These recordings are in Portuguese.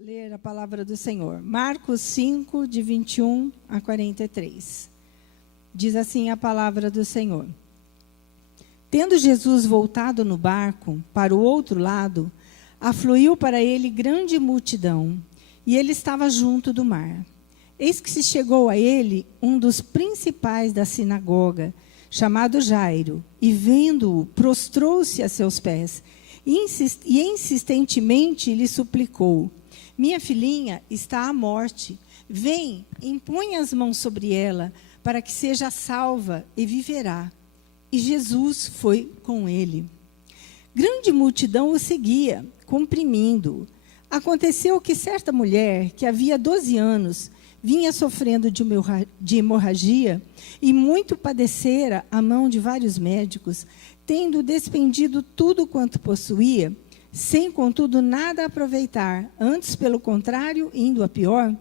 ler a palavra do Senhor. Marcos 5, de 21 a 43. Diz assim a palavra do Senhor. Tendo Jesus voltado no barco para o outro lado, afluiu para ele grande multidão, e ele estava junto do mar. Eis que se chegou a ele um dos principais da sinagoga, chamado Jairo, e vendo-o, prostrou-se a seus pés, e insistentemente lhe suplicou: minha filhinha está à morte. Vem, impõe as mãos sobre ela, para que seja salva e viverá. E Jesus foi com ele. Grande multidão o seguia, comprimindo-o. Aconteceu que certa mulher, que havia 12 anos, vinha sofrendo de hemorragia e muito padecera à mão de vários médicos, tendo despendido tudo quanto possuía, sem, contudo, nada aproveitar, antes, pelo contrário, indo a pior,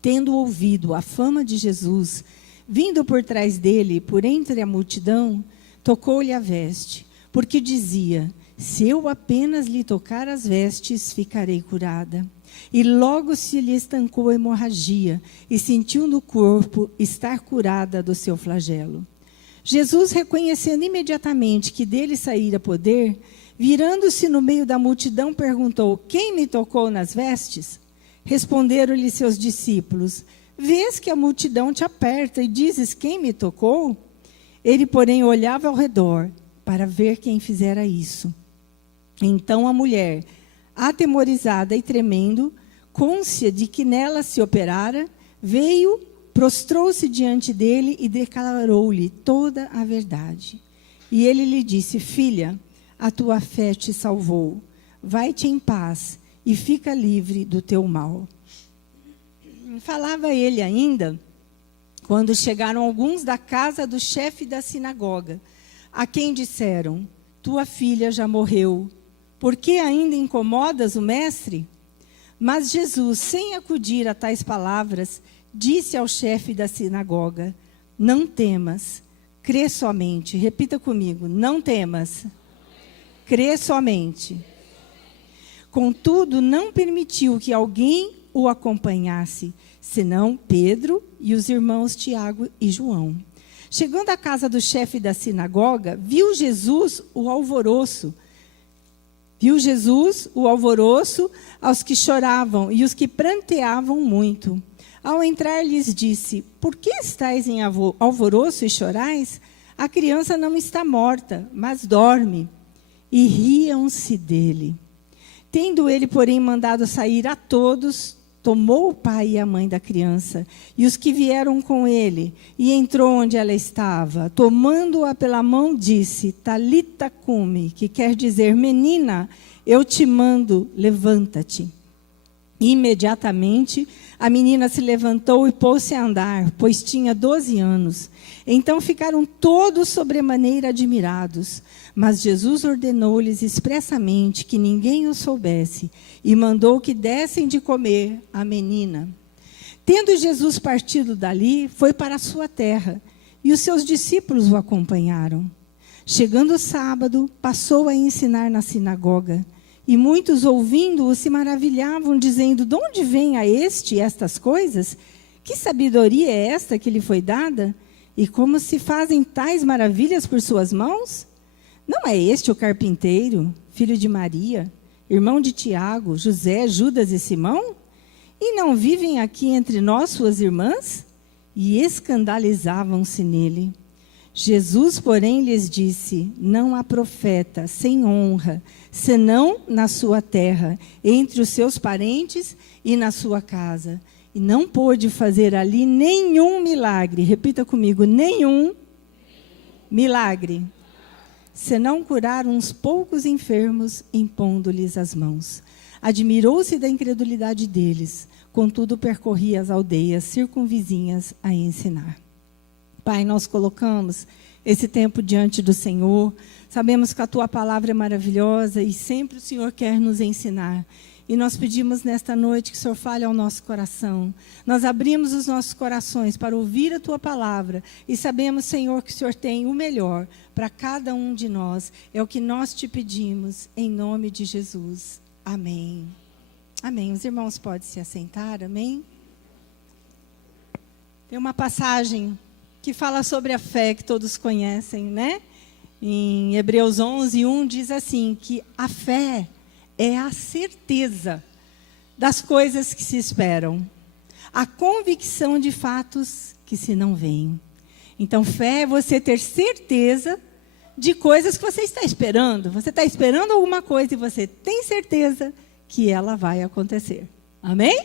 tendo ouvido a fama de Jesus, vindo por trás dele, por entre a multidão, tocou-lhe a veste, porque dizia: se eu apenas lhe tocar as vestes, ficarei curada. E logo se lhe estancou a hemorragia, e sentiu no corpo estar curada do seu flagelo. Jesus, reconhecendo imediatamente que dele saíra poder, virando-se no meio da multidão, perguntou: quem me tocou nas vestes? Responderam-lhe seus discípulos: vês que a multidão te aperta e dizes: quem me tocou? Ele, porém, olhava ao redor para ver quem fizera isso. Então a mulher, atemorizada e tremendo, cônscia de que nela se operara, veio, prostrou-se diante dele e declarou-lhe toda a verdade. E ele lhe disse: filha, a tua fé te salvou. Vai-te em paz e fica livre do teu mal. Falava ele ainda, quando chegaram alguns da casa do chefe da sinagoga, a quem disseram: tua filha já morreu. Por que ainda incomodas o mestre? Mas Jesus, sem acudir a tais palavras, disse ao chefe da sinagoga: não temas, crê somente. Repita comigo: não temas, crê somente. Contudo, não permitiu que alguém o acompanhasse, senão Pedro e os irmãos Tiago e João. Chegando à casa do chefe da sinagoga, viu Jesus o alvoroço aos que choravam e os que pranteavam muito. Ao entrar, lhes disse: por que estáis em alvoroço e chorais? A criança não está morta, mas dorme. E riam-se dele. Tendo ele, porém, mandado sair a todos, tomou o pai e a mãe da criança e os que vieram com ele, e entrou onde ela estava. Tomando-a pela mão, disse: Talita cumi, que quer dizer: menina, eu te mando, levanta-te. Imediatamente a menina se levantou e pôs-se a andar, pois tinha 12 anos. Então ficaram todos sobremaneira admirados. Mas Jesus ordenou-lhes expressamente que ninguém o soubesse, e mandou que dessem de comer à menina. Tendo Jesus partido dali, foi para a sua terra, e os seus discípulos o acompanharam. Chegando o sábado, passou a ensinar na sinagoga, e muitos, ouvindo-o, se maravilhavam, dizendo: de onde vem a este estas coisas? Que sabedoria é esta que lhe foi dada? E como se fazem tais maravilhas por suas mãos? Não é este o carpinteiro, filho de Maria, irmão de Tiago, José, Judas e Simão? E não vivem aqui entre nós suas irmãs? E escandalizavam-se nele. Jesus, porém, lhes disse: não há profeta sem honra, senão na sua terra, entre os seus parentes e na sua casa. E não pôde fazer ali nenhum milagre. Repita comigo: nenhum milagre, senão curar uns poucos enfermos, impondo-lhes as mãos. Admirou-se da incredulidade deles, contudo percorria as aldeias circunvizinhas a ensinar. Pai, nós colocamos esse tempo diante do Senhor. Sabemos que a Tua palavra é maravilhosa e sempre o Senhor quer nos ensinar. E nós pedimos nesta noite que o Senhor fale ao nosso coração. Nós abrimos os nossos corações para ouvir a Tua palavra. E sabemos, Senhor, que o Senhor tem o melhor para cada um de nós. É o que nós te pedimos, em nome de Jesus. Amém. Amém. Os irmãos podem se assentar, amém? Tem uma passagem que fala sobre a fé que todos conhecem, né? Em Hebreus 11:1 diz assim, que a fé é a certeza das coisas que se esperam, a convicção de fatos que se não veem. Então, fé é você ter certeza de coisas que você está esperando. Você está esperando alguma coisa e você tem certeza que ela vai acontecer. Amém?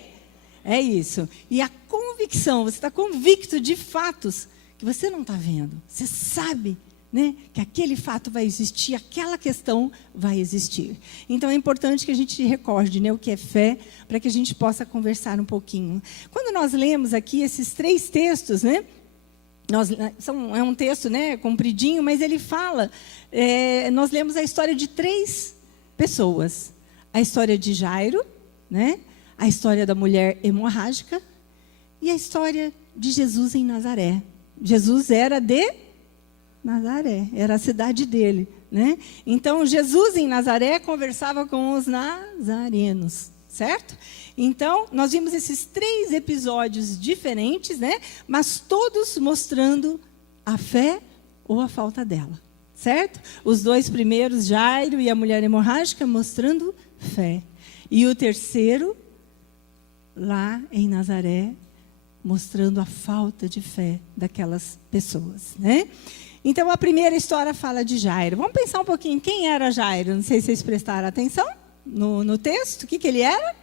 É isso. E a convicção, você está convicto de fatos que você não está vendo. Você sabe, né, que aquele fato vai existir, aquela questão vai existir. Então, é importante que a gente recorde, né, o que é fé, para que a gente possa conversar um pouquinho. Quando nós lemos aqui esses 3 textos, né, é um texto, né, compridinho, mas ele fala, nós lemos a história de 3 pessoas. A história de Jairo, né, a história da mulher hemorrágica e a história de Jesus em Nazaré. Jesus era de Nazaré, era a cidade dele, né? Então, Jesus em Nazaré conversava com os nazarenos, certo? Então, nós vimos esses 3 episódios diferentes, né? Mas todos mostrando a fé ou a falta dela, certo? Os 2 primeiros, Jairo e a mulher hemorrágica, mostrando fé. E o terceiro, lá em Nazaré, mostrando a falta de fé daquelas pessoas, né? Então, a primeira história fala de Jairo. Vamos pensar um pouquinho, quem era Jairo? Não sei se vocês prestaram atenção no texto. O que ele era?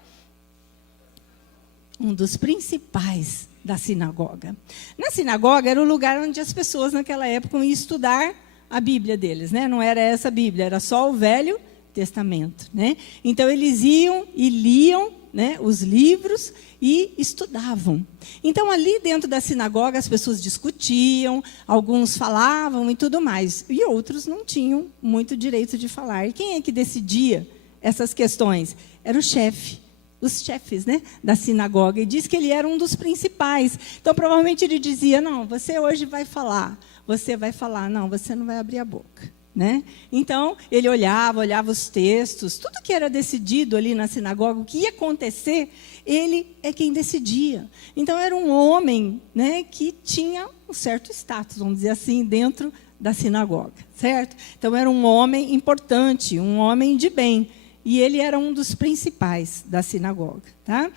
Um dos principais da sinagoga. Na sinagoga era o lugar onde as pessoas naquela época iam estudar a Bíblia deles, né? Não era essa Bíblia, era só o Velho Testamento, né? Então eles iam e liam, né, os livros e estudavam. Então ali dentro da sinagoga as pessoas discutiam, alguns falavam e tudo mais, e outros não tinham muito direito de falar. E quem é que decidia essas questões? Era o chefe. Os chefes, né, da sinagoga, e diz que ele era um dos principais. Então, provavelmente ele dizia, não, você hoje vai falar. Você vai falar, não, você não vai abrir a boca, né? Então, ele olhava os textos, tudo que era decidido ali na sinagoga, o que ia acontecer, ele é quem decidia. Então, era um homem, né, que tinha um certo status, vamos dizer assim, dentro da sinagoga, certo? Então, era um homem importante, um homem de bem. E ele era um dos principais da sinagoga, tá?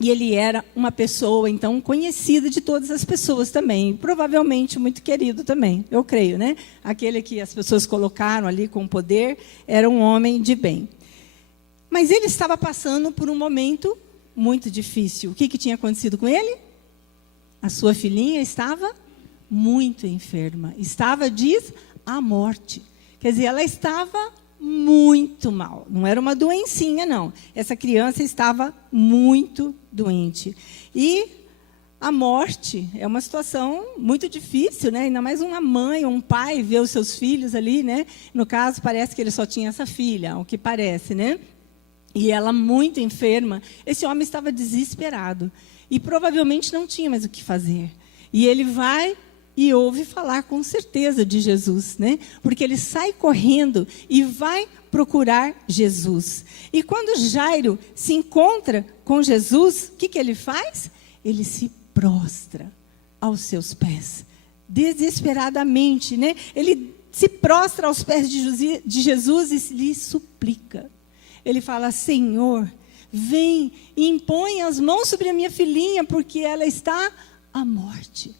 E ele era uma pessoa, então, conhecida de todas as pessoas também. Provavelmente muito querido também, eu creio, né? Aquele que as pessoas colocaram ali com poder, era um homem de bem. Mas ele estava passando por um momento muito difícil. O que tinha acontecido com ele? A sua filhinha estava muito enferma. Estava, diz, à morte. Quer dizer, ela estava muito mal. Não era uma doencinha, não. Essa criança estava muito doente. E a morte é uma situação muito difícil, né? Ainda mais uma mãe ou um pai ver os seus filhos ali, né? No caso, parece que ele só tinha essa filha, o que parece, né? E ela muito enferma. Esse homem estava desesperado. E provavelmente não tinha mais o que fazer. E ele vai e ouve falar com certeza de Jesus, né? Porque ele sai correndo e vai procurar Jesus. E quando Jairo se encontra com Jesus, o que ele faz? Ele se prostra aos seus pés, desesperadamente, né? Ele se prostra aos pés de Jesus e lhe suplica. Ele fala, Senhor, vem e impõe as mãos sobre a minha filhinha, porque ela está à morte.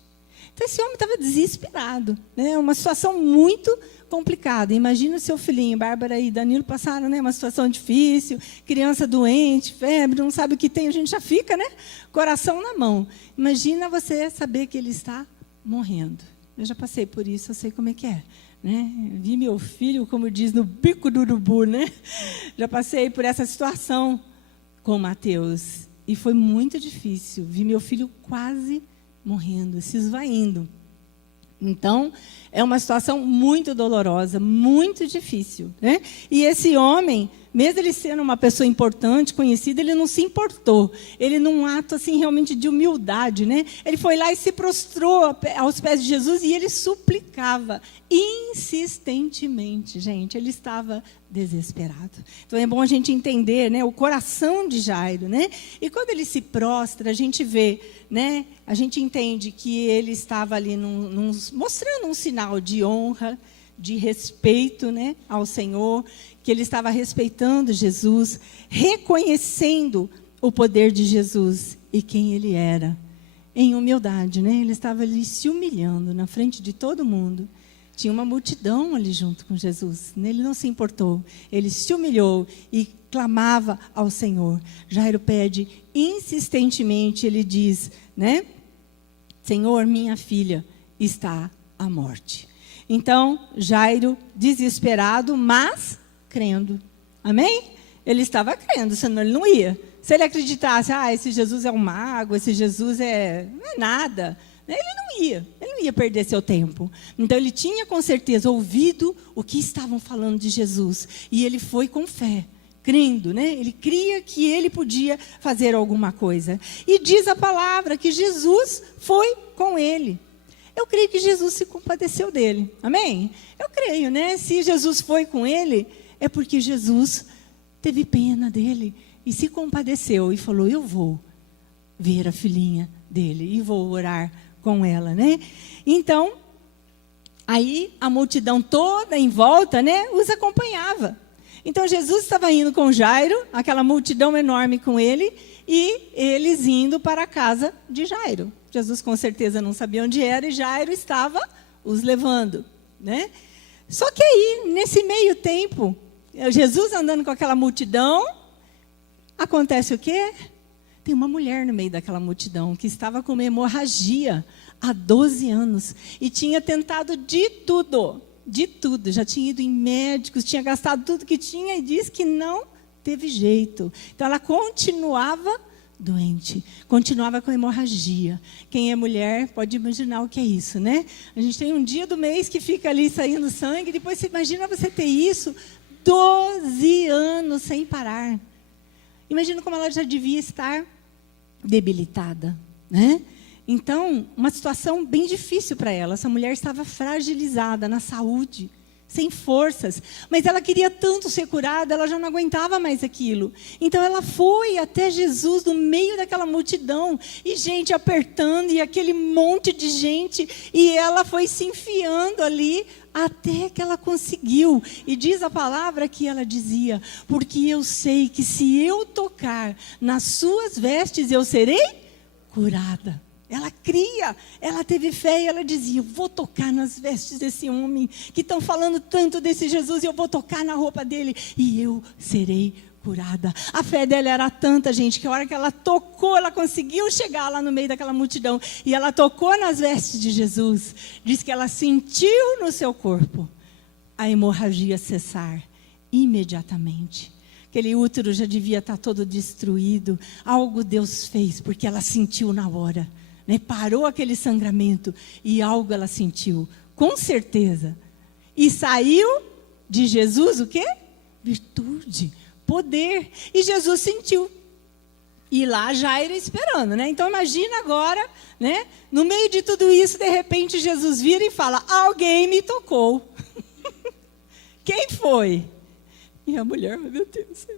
Então, esse homem estava desesperado, né? Uma situação muito complicada. Imagina o seu filhinho, Bárbara e Danilo passaram, né, uma situação difícil, criança doente, febre, não sabe o que tem, a gente já fica, né? Coração na mão. Imagina você saber que ele está morrendo. Eu já passei por isso, eu sei como é que é, né? Vi meu filho, como diz, no bico do urubu, né? Já passei por essa situação com o Mateus. E foi muito difícil. Vi meu filho quase morrendo, se esvaindo. Então, é uma situação muito dolorosa, muito difícil, né? E esse homem, mesmo ele sendo uma pessoa importante, conhecida, ele não se importou. Ele, num ato assim realmente de humildade, né? Ele foi lá e se prostrou aos pés de Jesus e ele suplicava insistentemente, gente. Ele estava desesperado. Então é bom a gente entender, né, o coração de Jairo, né? E quando ele se prostra, a gente vê, né? A gente entende que ele estava ali mostrando um sinal de honra, de respeito, né, ao Senhor, que ele estava respeitando Jesus, reconhecendo o poder de Jesus e quem ele era, em humildade, né? Ele estava ali se humilhando na frente de todo mundo. Tinha uma multidão ali junto com Jesus, né? Ele não se importou, ele se humilhou e clamava ao Senhor. Jairo pede insistentemente, ele diz, né? Senhor, minha filha está à morte. Então, Jairo, desesperado, mas crendo. Amém? Ele estava crendo, senão ele não ia. Se ele acreditasse, esse Jesus é um mago, esse Jesus não é nada, ele não ia perder seu tempo. Então, ele tinha com certeza ouvido o que estavam falando de Jesus. E ele foi com fé, crendo, né? Ele cria que ele podia fazer alguma coisa. E diz a palavra que Jesus foi com ele. Eu creio que Jesus se compadeceu dele. Amém? Eu creio, né? Se Jesus foi com ele, é porque Jesus teve pena dele e se compadeceu e falou, eu vou ver a filhinha dele e vou orar com ela, né? Então, aí a multidão toda em volta, né, os acompanhava. Então, Jesus estava indo com Jairo, aquela multidão enorme com ele, e eles indo para a casa de Jairo. Jesus com certeza não sabia onde era e Jairo estava os levando, né? Só que aí, nesse meio tempo, Jesus andando com aquela multidão, acontece o quê? Tem uma mulher no meio daquela multidão que estava com uma hemorragia há 12 anos e tinha tentado de tudo, já tinha ido em médicos, tinha gastado tudo que tinha e disse que não teve jeito. Então ela continuava doente, continuava com hemorragia. Quem é mulher pode imaginar o que é isso, né? A gente tem um dia do mês que fica ali saindo sangue, depois você imagina você ter isso 12 anos sem parar. Imagina como ela já devia estar debilitada, né? Então, uma situação bem difícil para ela. Essa mulher estava fragilizada na saúde, sem forças, mas ela queria tanto ser curada, ela já não aguentava mais aquilo. Então ela foi até Jesus no meio daquela multidão, e gente apertando, e aquele monte de gente, e ela foi se enfiando ali, até que ela conseguiu. E diz a palavra que ela dizia, porque eu sei que se eu tocar nas suas vestes, eu serei curada. Ela cria, ela teve fé e ela dizia, eu vou tocar nas vestes desse homem, que estão falando tanto desse Jesus, e eu vou tocar na roupa dele, e eu serei curada. A fé dela era tanta, gente, que a hora que ela tocou, ela conseguiu chegar lá no meio daquela multidão, e ela tocou nas vestes de Jesus, diz que ela sentiu no seu corpo a hemorragia cessar imediatamente. Aquele útero já devia estar todo destruído, algo Deus fez, porque ela sentiu na hora. Né, parou aquele sangramento e algo ela sentiu, com certeza. E saiu de Jesus o quê? Virtude, poder. E Jesus sentiu. E lá Jairo esperando, né? Então imagina agora, né? No meio de tudo isso, de repente Jesus vira e fala, alguém me tocou. Quem foi? E a mulher, meu Deus,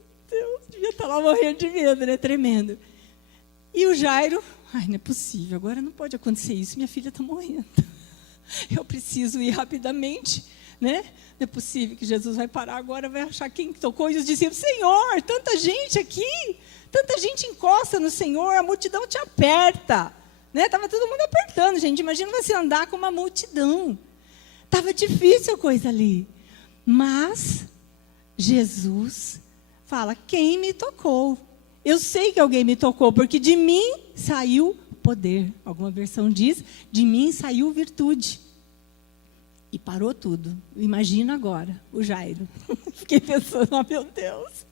devia estar lá morrendo de medo, né? Tremendo. E o Jairo, não é possível, agora não pode acontecer isso, minha filha está morrendo. Eu preciso ir rapidamente, né? Não é possível que Jesus vai parar agora, vai achar quem tocou. E os discípulos, Senhor, tanta gente aqui, tanta gente encosta no Senhor, a multidão te aperta. Né? Estava todo mundo apertando, gente. Imagina você andar com uma multidão. Estava difícil a coisa ali. Mas Jesus fala, quem me tocou? Eu sei que alguém me tocou, porque de mim saiu poder. Alguma versão diz, de mim saiu virtude. E parou tudo. Imagina agora, o Jairo. Fiquei pensando, meu Deus,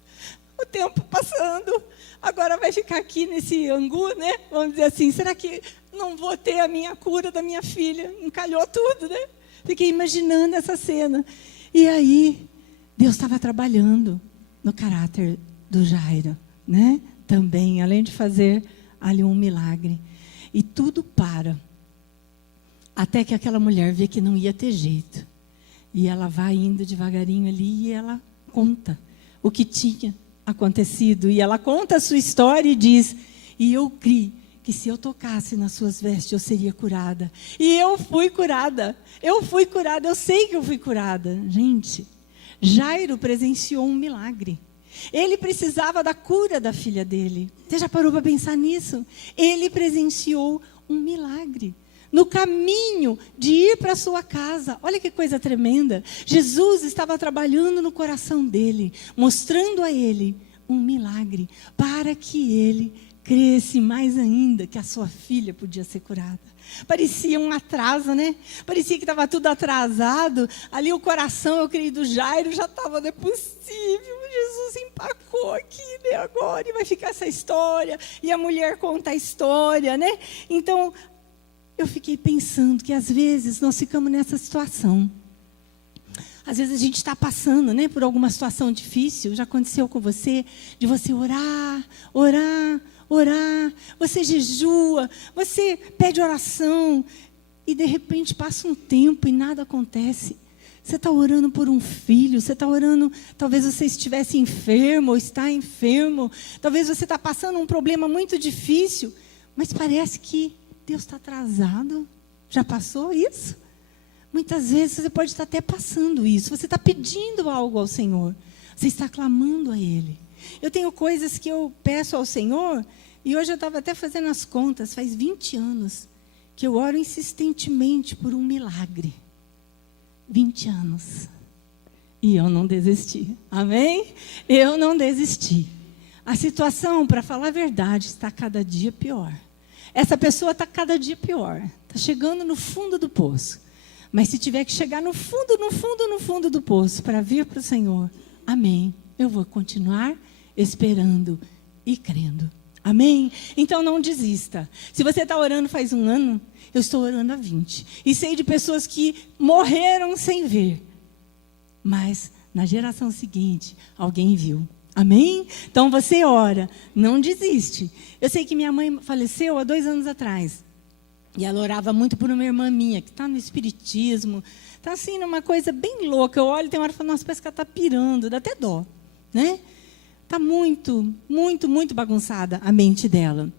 o tempo passando, agora vai ficar aqui nesse angu, né? Vamos dizer assim, será que não vou ter a minha cura da minha filha? Encalhou tudo, né? Fiquei imaginando essa cena. E aí, Deus estava trabalhando no caráter do Jairo, né? Também, além de fazer ali um milagre. E tudo para. Até que aquela mulher vê que não ia ter jeito. E ela vai indo devagarinho ali e ela conta o que tinha acontecido. E ela conta a sua história e diz: e eu criei que se eu tocasse nas suas vestes, eu seria curada. E eu fui curada. Eu fui curada. Eu sei que eu fui curada. Gente, Jairo presenciou um milagre. Ele precisava da cura da filha dele. Você já parou para pensar nisso? Ele presenciou um milagre. No caminho de ir para a sua casa. Olha que coisa tremenda. Jesus estava trabalhando no coração dele, mostrando a ele um milagre, para que ele cresce mais ainda que a sua filha podia ser curada. Parecia um atraso, né? Parecia que estava tudo atrasado. Ali o coração, eu creio, do Jairo já estava, não é possível. Jesus empacou aqui, né? Agora e vai ficar essa história. E a mulher conta a história, né? Então, eu fiquei pensando que às vezes nós ficamos nessa situação. Às vezes a gente está passando, né, por alguma situação difícil. Já aconteceu com você, de você orar, você jejua, você pede oração e de repente passa um tempo e nada acontece. Você está orando por um filho, você está orando, talvez você estivesse enfermo ou está enfermo, talvez você está passando um problema muito difícil, mas parece que Deus está atrasado. Já passou isso? Muitas vezes você pode estar até passando isso. Você está pedindo algo ao Senhor. Você está clamando a Ele. Eu tenho coisas que eu peço ao Senhor, e hoje eu estava até fazendo as contas, faz 20 anos, que eu oro insistentemente por um milagre. 20 anos. E eu não desisti. Amém? Eu não desisti. A situação, para falar a verdade, está cada dia pior. Essa pessoa está cada dia pior. Está chegando no fundo do poço. Mas se tiver que chegar no fundo do poço para vir para o Senhor, amém. Eu vou continuar esperando e crendo. Amém? Então não desista. Se você está orando faz 1 ano, eu estou orando há 20. E sei de pessoas que morreram sem ver. Mas na geração seguinte, alguém viu. Amém? Então você ora, não desiste. Eu sei que minha mãe faleceu há 2 anos atrás. E ela orava muito por uma irmã minha, que está no espiritismo. Está assim, numa coisa bem louca. Eu olho e tem uma hora e falo, nossa, parece que ela está pirando, dá até dó. Né? Está muito, muito, muito bagunçada a mente dela.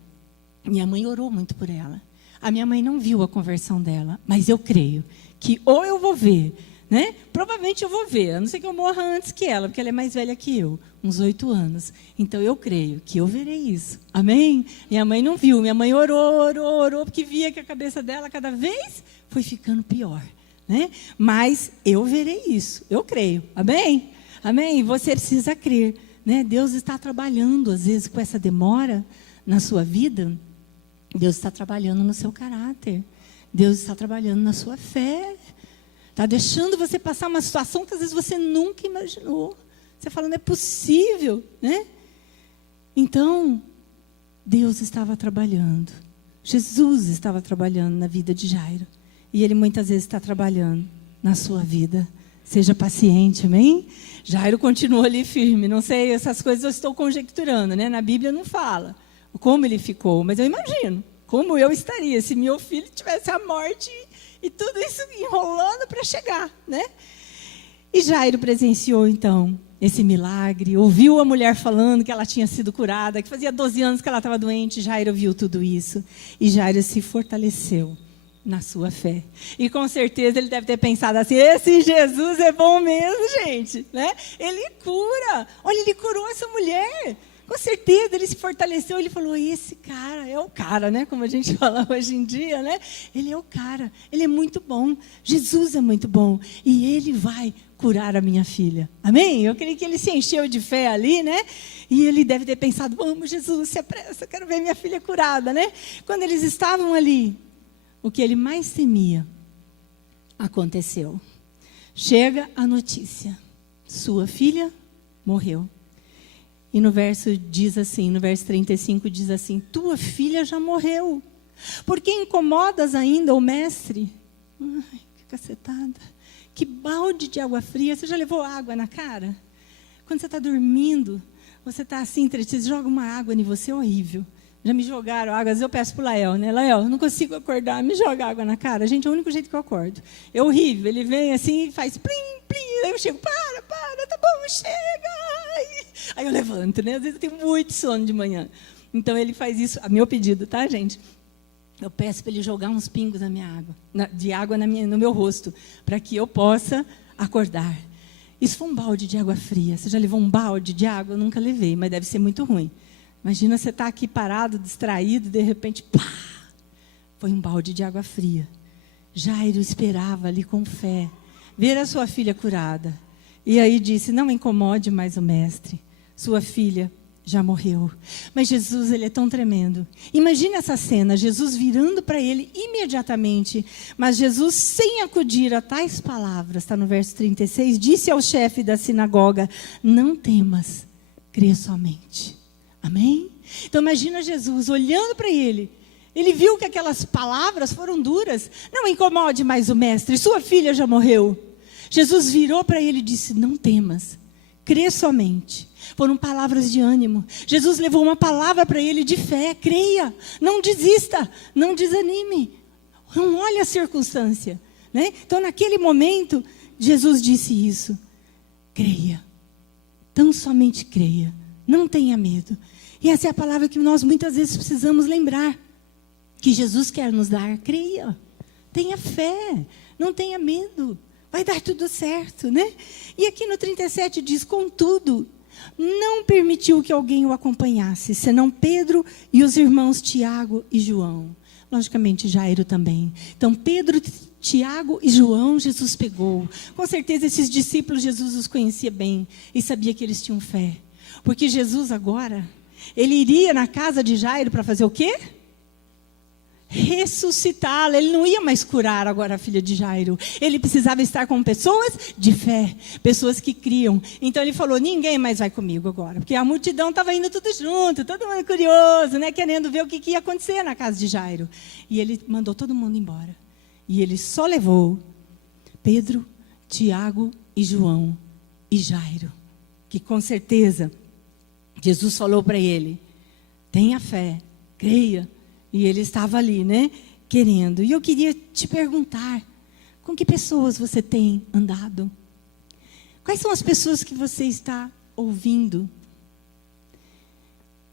Minha mãe orou muito por ela. A minha mãe não viu a conversão dela, mas eu creio que ou eu vou ver, né? Provavelmente eu vou ver, a não ser que eu morra antes que ela, porque ela é mais velha que eu, uns 8 anos. Então eu creio que eu verei isso. Amém? Minha mãe não viu, minha mãe orou, porque via que a cabeça dela cada vez foi ficando pior, né? Mas eu verei isso, eu creio. Amém? Amém? Você precisa crer, né? Deus está trabalhando, às vezes, com essa demora na sua vida. Deus está trabalhando no seu caráter. Deus está trabalhando na sua fé. Está deixando você passar uma situação que às vezes você nunca imaginou. Você fala, não é possível, né? Então, Deus estava trabalhando. Jesus estava trabalhando na vida de Jairo. E Ele muitas vezes está trabalhando na sua vida. Seja paciente, amém? Jairo continua ali firme. Não sei, essas coisas eu estou conjecturando, né? Na Bíblia não fala como ele ficou, mas eu imagino como eu estaria se meu filho tivesse a morte e tudo isso enrolando para chegar, né? E Jairo presenciou, então, esse milagre. Ouviu a mulher falando que ela tinha sido curada, que fazia 12 anos que ela estava doente. Jairo viu tudo isso. E Jairo se fortaleceu na sua fé. E com certeza ele deve ter pensado assim, esse Jesus é bom mesmo, gente, né? Ele cura. Olha, ele curou essa mulher. Com certeza ele se fortaleceu, ele falou, esse cara é o cara, né? Como a gente fala hoje em dia, né? Ele é o cara, ele é muito bom. Jesus é muito bom. E ele vai curar a minha filha. Amém? Eu creio que ele se encheu de fé ali, né? E ele deve ter pensado, vamos Jesus, se apressa, eu quero ver minha filha curada, né? Quando eles estavam ali, o que ele mais temia aconteceu. Chega a notícia, sua filha morreu. E no verso diz assim, no verso 35 diz assim, tua filha já morreu. Por que incomodas ainda o mestre? Ai, que cacetada. Que balde de água fria. Você já levou água na cara? Quando você está dormindo, você está assim, entretido, joga uma água em você, é horrível. Já me jogaram água, às vezes eu peço para o Lael, né? Lael, eu não consigo acordar, me joga água na cara. Gente, é o único jeito que eu acordo. É horrível, ele vem assim e faz plim, plim, aí eu chego, para, tá bom, chega. Aí eu levanto, né? Às vezes eu tenho muito sono de manhã. Então ele faz isso, a meu pedido, tá, gente? Eu peço para ele jogar uns pingos na minha água, de água no meu rosto, para que eu possa acordar. Isso foi um balde de água fria. Você já levou um balde de água? Eu nunca levei, mas deve ser muito ruim. Imagina você estar aqui parado, distraído, de repente, pá! Foi um balde de água fria. Jairo esperava ali com fé, ver a sua filha curada. E aí disse, não incomode mais o mestre. Sua filha já morreu. Mas Jesus, ele é tão tremendo. Imagina essa cena, Jesus virando para ele imediatamente. Mas Jesus, sem acudir a tais palavras, está no verso 36, disse ao chefe da sinagoga, não temas, crê somente. Amém? Então imagina Jesus olhando para ele. Ele viu que aquelas palavras foram duras. Não incomode mais o mestre, sua filha já morreu. Jesus virou para ele e disse, não temas, crê somente. Foram palavras de ânimo. Jesus levou uma palavra para ele de fé. Creia, não desista, não desanime. Não olhe a circunstância. Né? Então naquele momento, Jesus disse isso. Creia, tão somente creia. Não tenha medo. E essa é a palavra que nós muitas vezes precisamos lembrar. Que Jesus quer nos dar. Creia. Tenha fé. Não tenha medo. Vai dar tudo certo, né? E aqui no 37 diz, contudo, não permitiu que alguém o acompanhasse, senão Pedro e os irmãos Tiago e João. Logicamente, Jairo também. Então, Pedro, Tiago e João, Jesus pegou. Com certeza, esses discípulos, Jesus os conhecia bem e sabia que eles tinham fé. Porque Jesus agora, ele iria na casa de Jairo para fazer o quê? Ressuscitá-la. Ele não ia mais curar agora a filha de Jairo. Ele precisava estar com pessoas de fé, pessoas que criam. Então ele falou, ninguém mais vai comigo agora. Porque a multidão estava indo tudo junto, todo mundo curioso, né, querendo ver o que ia acontecer na casa de Jairo. E ele mandou todo mundo embora. E ele só levou Pedro, Tiago e João e Jairo. Que com certeza Jesus falou para ele, tenha fé, creia. E ele estava ali, né, querendo. E eu queria te perguntar, com que pessoas você tem andado? Quais são as pessoas que você está ouvindo?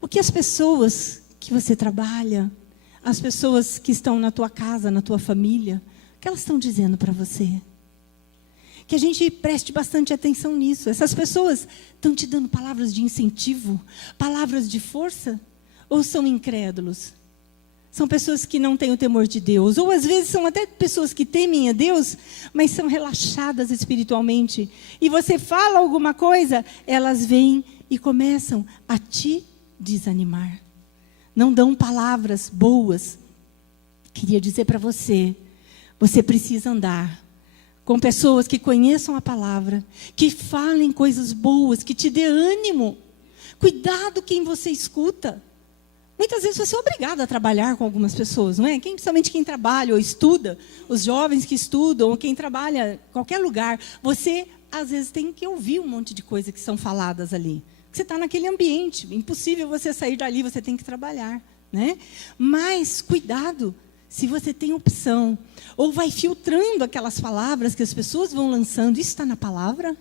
O que as pessoas que você trabalha, as pessoas que estão na tua casa, na tua família, o que elas estão dizendo para você? Que a gente preste bastante atenção nisso. Essas pessoas estão te dando palavras de incentivo, palavras de força? Ou são incrédulos? São pessoas que não têm o temor de Deus. Ou às vezes são até pessoas que temem a Deus, mas são relaxadas espiritualmente. E você fala alguma coisa, elas vêm e começam a te desanimar. Não dão palavras boas. Queria dizer para você, você precisa andar com pessoas que conheçam a palavra, que falem coisas boas, que te dê ânimo. Cuidado quem você escuta. Muitas vezes você é obrigado a trabalhar com algumas pessoas, não é? Principalmente quem trabalha ou estuda, os jovens que estudam, ou quem trabalha em qualquer lugar. Você, às vezes, tem que ouvir um monte de coisas que são faladas ali. Você está naquele ambiente, impossível você sair dali, você tem que trabalhar, né? Mas, cuidado, se você tem opção, ou vai filtrando aquelas palavras que as pessoas vão lançando. Isso está na palavra?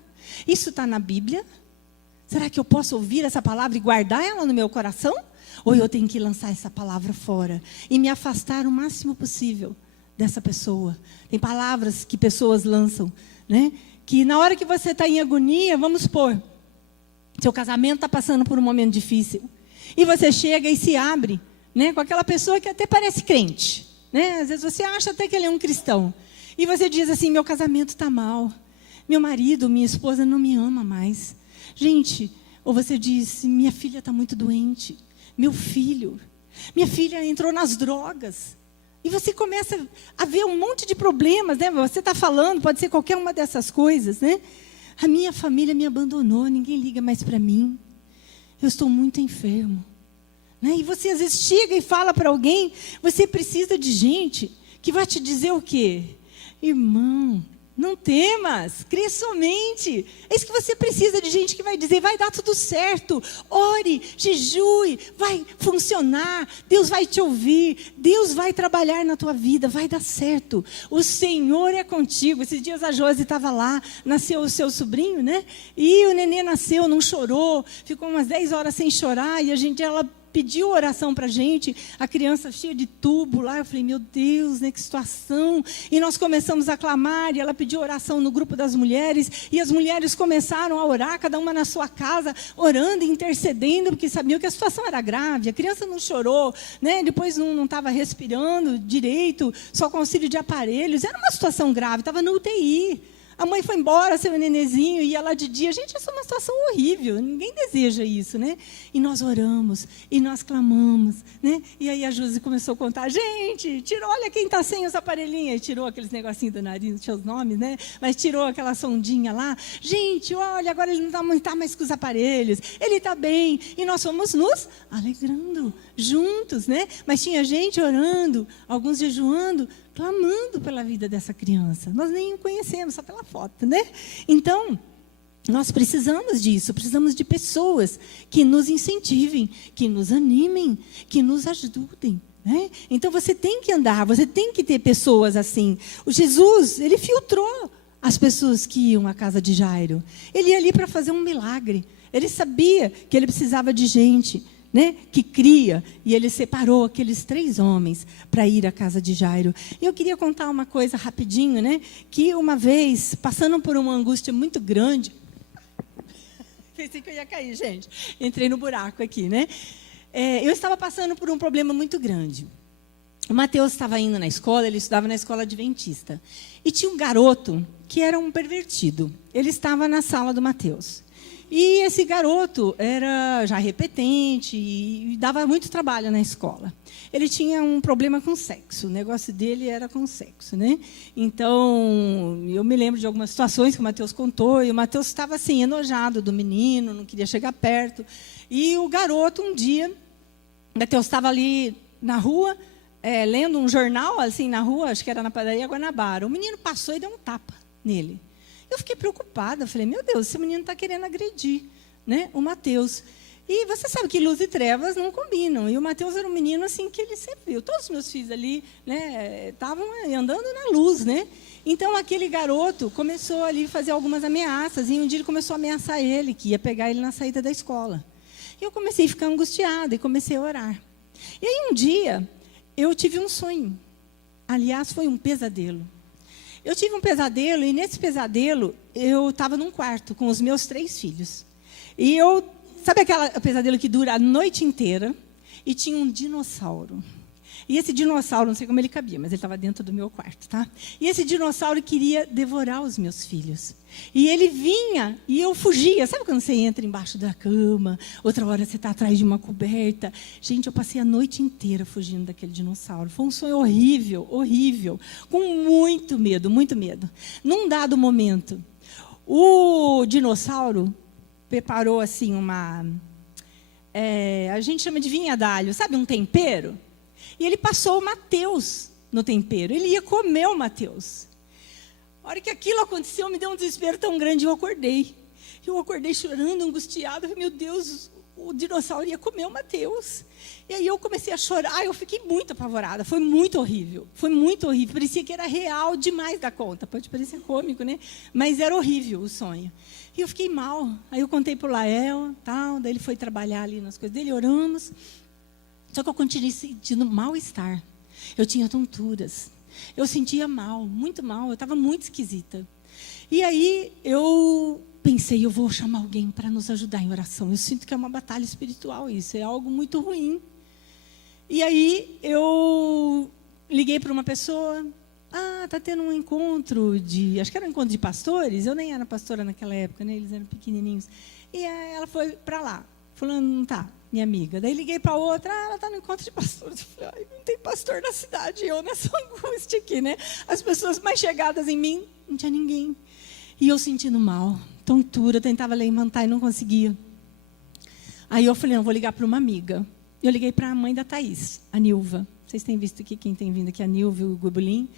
Isso está na Bíblia? Será que eu posso ouvir essa palavra e guardar ela no meu coração? Ou eu tenho que lançar essa palavra fora e me afastar o máximo possível dessa pessoa? Tem palavras que pessoas lançam, né? Que na hora que você está em agonia, vamos supor, seu casamento está passando por um momento difícil, e você chega e se abre, né, com aquela pessoa que até parece crente, né? Às vezes você acha até que ele é um cristão, e você diz assim, meu casamento está mal, meu marido, minha esposa não me ama mais. Gente, ou você diz, minha filha está muito doente, meu filho, minha filha entrou nas drogas. E você começa a ver um monte de problemas, né? Você está falando, pode ser qualquer uma dessas coisas, né? A minha família me abandonou, ninguém liga mais para mim. Eu estou muito enfermo. Né? E você às vezes chega e fala para alguém, você precisa de gente que vai te dizer o quê? Irmão, Não temas, crê somente. É isso que você precisa, de gente que vai dizer, vai dar tudo certo. Ore, jejue, vai funcionar. Deus vai te ouvir. Deus vai trabalhar na tua vida, vai dar certo. O Senhor é contigo. Esses dias a Josi estava lá, nasceu o seu sobrinho, né? E o nenê nasceu, não chorou. Ficou umas 10 horas sem chorar. E ela pediu oração para a gente, a criança cheia de tubo lá. Eu falei, meu Deus, né, que situação. E nós começamos a clamar, e ela pediu oração no grupo das mulheres, e as mulheres começaram a orar, cada uma na sua casa, orando e intercedendo, porque sabiam que a situação era grave. A criança não chorou, né, depois não estava respirando direito, só com auxílio de aparelhos. Era uma situação grave, estava no UTI. A mãe foi embora, seu nenenzinho, ia lá de dia. Gente, essa é uma situação horrível. Ninguém deseja isso, né? E nós oramos, e nós clamamos, né? E aí a Josi começou a contar. Gente, tirou, olha quem está sem os aparelhinhos. E tirou aqueles negocinhos do nariz, não tinha os nomes, né? Mas tirou aquela sondinha lá. Gente, olha, agora ele não está mais com os aparelhos. Ele está bem. E nós fomos nos alegrando, juntos, né? Mas tinha gente orando, alguns jejuando, clamando pela vida dessa criança. Nós nem o conhecemos, só pela foto, né? Então, nós precisamos disso, precisamos de pessoas que nos incentivem, que nos animem, que nos ajudem, né? Então, você tem que andar, você tem que ter pessoas assim. O Jesus, ele filtrou as pessoas que iam à casa de Jairo. Ele ia ali para fazer um milagre. Ele sabia que ele precisava de gente, né, que cria, e ele separou aqueles 3 homens para ir à casa de Jairo. E eu queria contar uma coisa rapidinho, né, que uma vez, passando por uma angústia muito grande, pensei que eu ia cair, gente, entrei no buraco aqui, né, eu estava passando por um problema muito grande. O Mateus estava indo na escola, ele estudava na escola adventista, e tinha um garoto que era um pervertido. Ele estava na sala do Mateus. E esse garoto era já repetente e dava muito trabalho na escola. Ele tinha um problema com sexo, o negócio dele era com sexo, né? Então, eu me lembro de algumas situações que o Mateus contou, e o Mateus estava assim, enojado do menino, não queria chegar perto. E o garoto, um dia, o Mateus estava ali na rua, lendo um jornal, assim, na rua, acho que era na padaria Guanabara. O menino passou e deu um tapa nele. Eu fiquei preocupada, falei, meu Deus, esse menino está querendo agredir, né, o Mateus. E você sabe que luz e trevas não combinam. E o Mateus era um menino assim que ele sempre viu. Todos os meus filhos ali, né, estavam andando na luz, né? Então aquele garoto começou ali a fazer algumas ameaças. E um dia ele começou a ameaçar ele, que ia pegar ele na saída da escola. E eu comecei a ficar angustiada e comecei a orar. E aí um dia eu tive um sonho. Aliás, foi um pesadelo. Eu tive um pesadelo, e nesse pesadelo, eu estava num quarto com os meus 3 filhos. E sabe aquele pesadelo que dura a noite inteira? E tinha um dinossauro. E esse dinossauro, não sei como ele cabia, mas ele estava dentro do meu quarto, tá? E esse dinossauro queria devorar os meus filhos. E ele vinha e eu fugia. Sabe quando você entra embaixo da cama, outra hora você está atrás de uma coberta? Gente, eu passei a noite inteira fugindo daquele dinossauro. Foi um sonho horrível, horrível, com muito medo, muito medo. Num dado momento, o dinossauro preparou assim a gente chama de vinha d'alho, sabe, um tempero? E ele passou o Mateus no tempero. Ele ia comer o Mateus. A hora que aquilo aconteceu, me deu um desespero tão grande, eu acordei. Eu acordei chorando, angustiada. Meu Deus, o dinossauro ia comer o Mateus. E aí eu comecei a chorar. Eu fiquei muito apavorada. Foi muito horrível. Foi muito horrível. Parecia que era real demais da conta. Pode parecer cômico, né? Mas era horrível o sonho. E eu fiquei mal. Aí eu contei para o Lael, tal. Daí ele foi trabalhar ali nas coisas dele, oramos. Só que eu continuei sentindo mal-estar. Eu tinha tonturas. Eu sentia mal, muito mal. Eu estava muito esquisita. E aí eu pensei, eu vou chamar alguém para nos ajudar em oração. Eu sinto que é uma batalha espiritual isso. É algo muito ruim. E aí eu liguei para uma pessoa. Está tendo um encontro acho que era um encontro de pastores. Eu nem era pastora naquela época, né? Eles eram pequenininhos. E ela foi para lá. Fulano não está. Minha amiga. Daí liguei para outra, ela está no encontro de pastores. Eu falei, não tem pastor na cidade, eu nessa angústia aqui, né? As pessoas mais chegadas em mim, não tinha ninguém. E eu sentindo mal, tontura, tentava levantar e não conseguia. Aí eu falei, não, vou ligar para uma amiga. Eu liguei para a mãe da Thaís, a Nilva. Vocês têm visto aqui, quem tem vindo aqui, a Nilva e o Gubulim.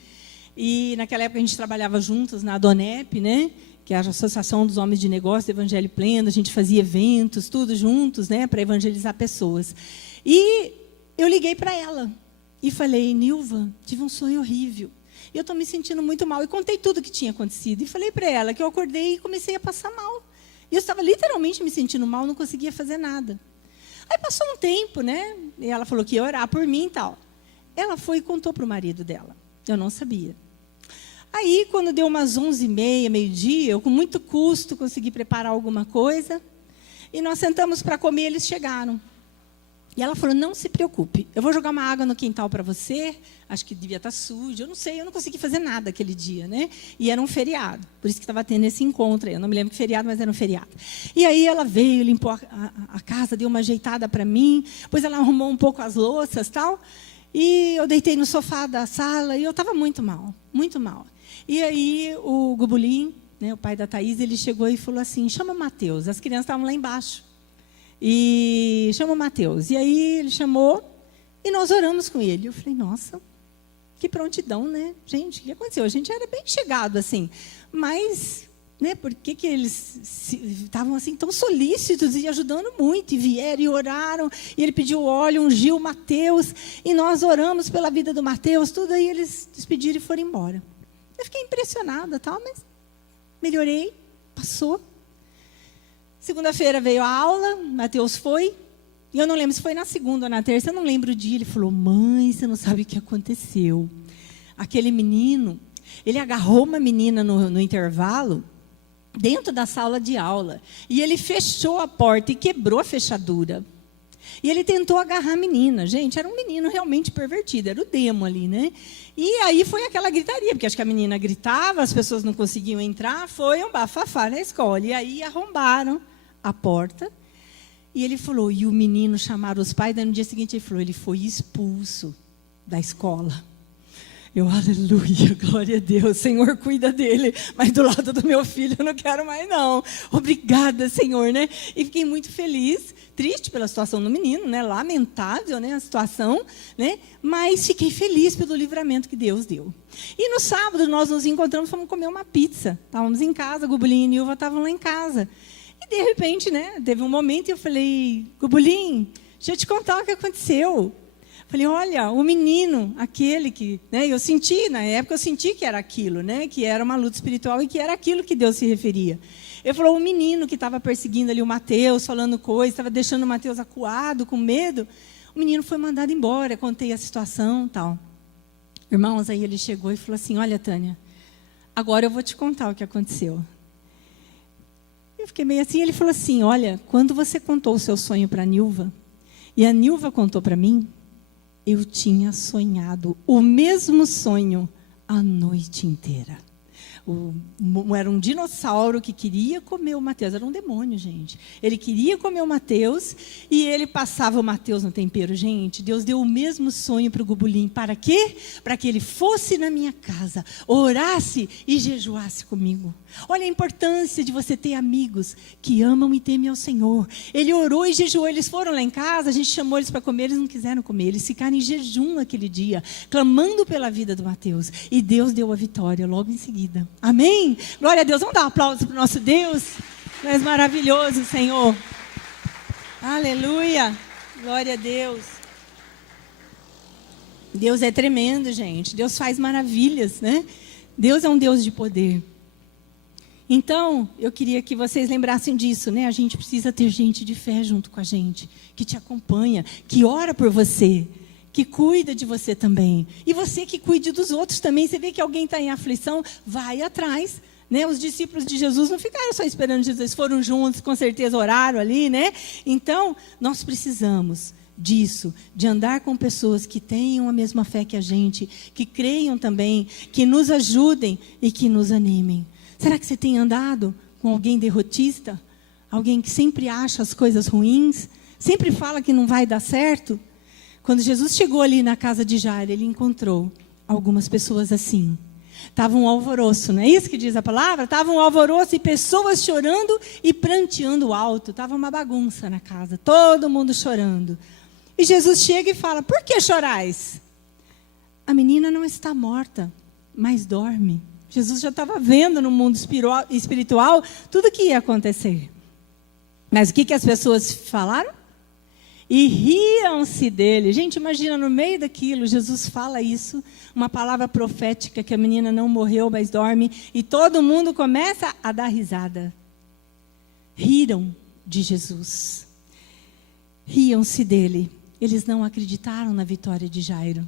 E naquela época a gente trabalhava juntos na Adonep, né? Que é a Associação dos Homens de Negócio do Evangelho Pleno. A gente fazia eventos, tudo juntos, né? Para evangelizar pessoas. E eu liguei para ela e falei: Nilva, tive um sonho horrível. E eu estou me sentindo muito mal. E contei tudo o que tinha acontecido. E falei para ela que eu acordei e comecei a passar mal. E eu estava literalmente me sentindo mal, não conseguia fazer nada. Aí passou um tempo, né? E ela falou que ia orar por mim e tal. Ela foi e contou para o marido dela. Eu não sabia. Aí, quando deu umas 11h30, meio-dia, eu com muito custo consegui preparar alguma coisa. E nós sentamos para comer, eles chegaram. E ela falou: não se preocupe, eu vou jogar uma água no quintal para você. Acho que devia estar sujo, eu não sei, eu não consegui fazer nada aquele dia, né? E era um feriado, por isso que estava tendo esse encontro aí. Eu não me lembro que feriado, mas era um feriado. E aí ela veio, limpou a casa, deu uma ajeitada para mim, depois ela arrumou um pouco as louças e tal. E eu deitei no sofá da sala e eu estava muito mal, muito mal. E aí o Gubulim, né, o pai da Thaís, ele chegou e falou assim: chama o Mateus. As crianças estavam lá embaixo. E chama o Mateus. E aí ele chamou e nós oramos com ele. Eu falei: nossa, que prontidão, né? Gente, o que aconteceu? A gente era bem chegado, assim. Mas, né, por que eles estavam assim tão solícitos e ajudando muito? E vieram e oraram. E ele pediu óleo, ungiu o Mateus. E nós oramos pela vida do Mateus. Tudo aí eles despediram e foram embora. Eu fiquei impressionada, tal, mas melhorei, passou. Segunda-feira veio a aula, Mateus foi. E eu não lembro se foi na segunda ou na terça, eu não lembro o dia. Ele falou: mãe, você não sabe o que aconteceu. Aquele menino, ele agarrou uma menina no intervalo, dentro da sala de aula. E ele fechou a porta e quebrou a fechadura. E ele tentou agarrar a menina. Gente, era um menino realmente pervertido, era o demo ali, né? E aí foi aquela gritaria, porque acho que a menina gritava, as pessoas não conseguiam entrar, foi um bafafá na escola. E aí arrombaram a porta. E ele falou, e o menino chamaram os pais, daí no dia seguinte ele falou: ele foi expulso da escola. Eu, aleluia, glória a Deus, Senhor, cuida dele, mas do lado do meu filho eu não quero mais não. Obrigada, Senhor, né? E fiquei muito feliz, triste pela situação do menino, né? Lamentável, né, a situação, né? Mas fiquei feliz pelo livramento que Deus deu. E no sábado nós nos encontramos, fomos comer uma pizza. Estávamos em casa, Gubulim e Nilva estavam lá em casa. E de repente, né, teve um momento e eu falei: Gubulim, deixa eu te contar o que aconteceu. Falei: olha, o menino, aquele que, né, eu senti, na época eu senti que era aquilo, né, que era uma luta espiritual e que era aquilo que Deus se referia. Ele falou: o menino que estava perseguindo ali o Mateus, falando coisas, estava deixando o Mateus acuado, com medo, o menino foi mandado embora, contei a situação e tal. Irmãos, aí ele chegou e falou assim: olha, Tânia, agora eu vou te contar o que aconteceu. Eu fiquei meio assim, ele falou assim: olha, quando você contou o seu sonho para a Nilva, e a Nilva contou para mim, eu tinha sonhado o mesmo sonho a noite inteira. Era um dinossauro que queria comer o Mateus. Era um demônio, gente. Ele queria comer o Mateus e ele passava o Mateus no tempero. Gente, Deus deu o mesmo sonho para o Gubulim. Para quê? Para que ele fosse na minha casa, orasse e jejuasse comigo. Olha a importância de você ter amigos que amam e temem ao Senhor. Ele orou e jejuou. Eles foram lá em casa, a gente chamou eles para comer, eles não quiseram comer. Eles ficaram em jejum naquele dia, clamando pela vida do Mateus. E Deus deu a vitória logo em seguida. Amém? Glória a Deus. Vamos dar um aplauso para o nosso Deus. Tu és maravilhoso, Senhor. Aleluia. Glória a Deus. Deus é tremendo, gente. Deus faz maravilhas, né? Deus é um Deus de poder. Então, eu queria que vocês lembrassem disso, né? A gente precisa ter gente de fé junto com a gente, que te acompanha, que ora por você, que cuida de você também. E você que cuide dos outros também. Você vê que alguém está em aflição, vai atrás. Né? Os discípulos de Jesus não ficaram só esperando Jesus, eles foram juntos, com certeza oraram ali, né? Então, nós precisamos disso, de andar com pessoas que tenham a mesma fé que a gente, que creiam também, que nos ajudem e que nos animem. Será que você tem andado com alguém derrotista? Alguém que sempre acha as coisas ruins? Sempre fala que não vai dar certo? Quando Jesus chegou ali na casa de Jairo, ele encontrou algumas pessoas assim. Estava um alvoroço, não é isso que diz a palavra? Estava um alvoroço e pessoas chorando e pranteando alto. Estava uma bagunça na casa, todo mundo chorando. E Jesus chega e fala: por que chorais? A menina não está morta, mas dorme. Jesus já estava vendo no mundo espiritual tudo o que ia acontecer. Mas o que as pessoas falaram? E riam-se dele. Gente, imagina, no meio daquilo, Jesus fala isso, uma palavra profética, que a menina não morreu, mas dorme, e todo mundo começa a dar risada. Riram de Jesus. Riam-se dele. Eles não acreditaram na vitória de Jairo.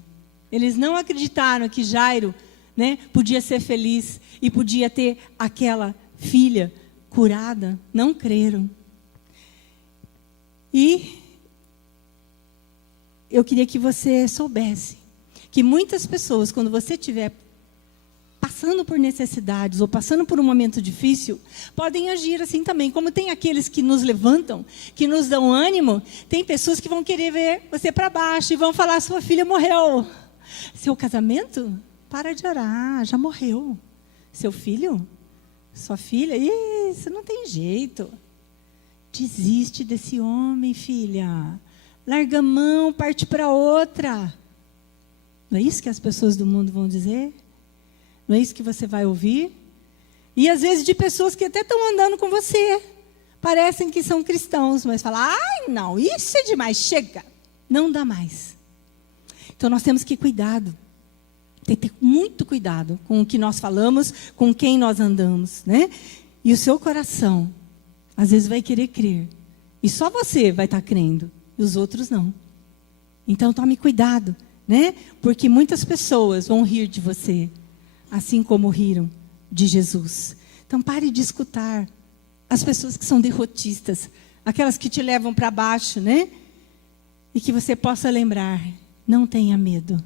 Eles não acreditaram que Jairo, né, podia ser feliz e podia ter aquela filha curada. Não creram. E eu queria que você soubesse que muitas pessoas, quando você estiver passando por necessidades ou passando por um momento difícil, podem agir assim também. Como tem aqueles que nos levantam, que nos dão ânimo, tem pessoas que vão querer ver você para baixo e vão falar: sua filha morreu. Seu casamento? Para de orar, já morreu. Seu filho? Sua filha? Isso não tem jeito. Desiste desse homem, filha. Larga a mão, parte para outra. Não é isso que as pessoas do mundo vão dizer? Não é isso que você vai ouvir? E às vezes de pessoas que até estão andando com você. Parecem que são cristãos, mas falam: ai, não, isso é demais, chega. Não dá mais. Então nós temos que cuidado. Tem que ter muito cuidado com o que nós falamos, com quem nós andamos, né? E o seu coração, às vezes, vai querer crer. E só você vai estar crendo. E os outros não. Então tome cuidado, né? Porque muitas pessoas vão rir de você, assim como riram de Jesus. Então pare de escutar as pessoas que são derrotistas, aquelas que te levam para baixo, né? E que você possa lembrar: não tenha medo.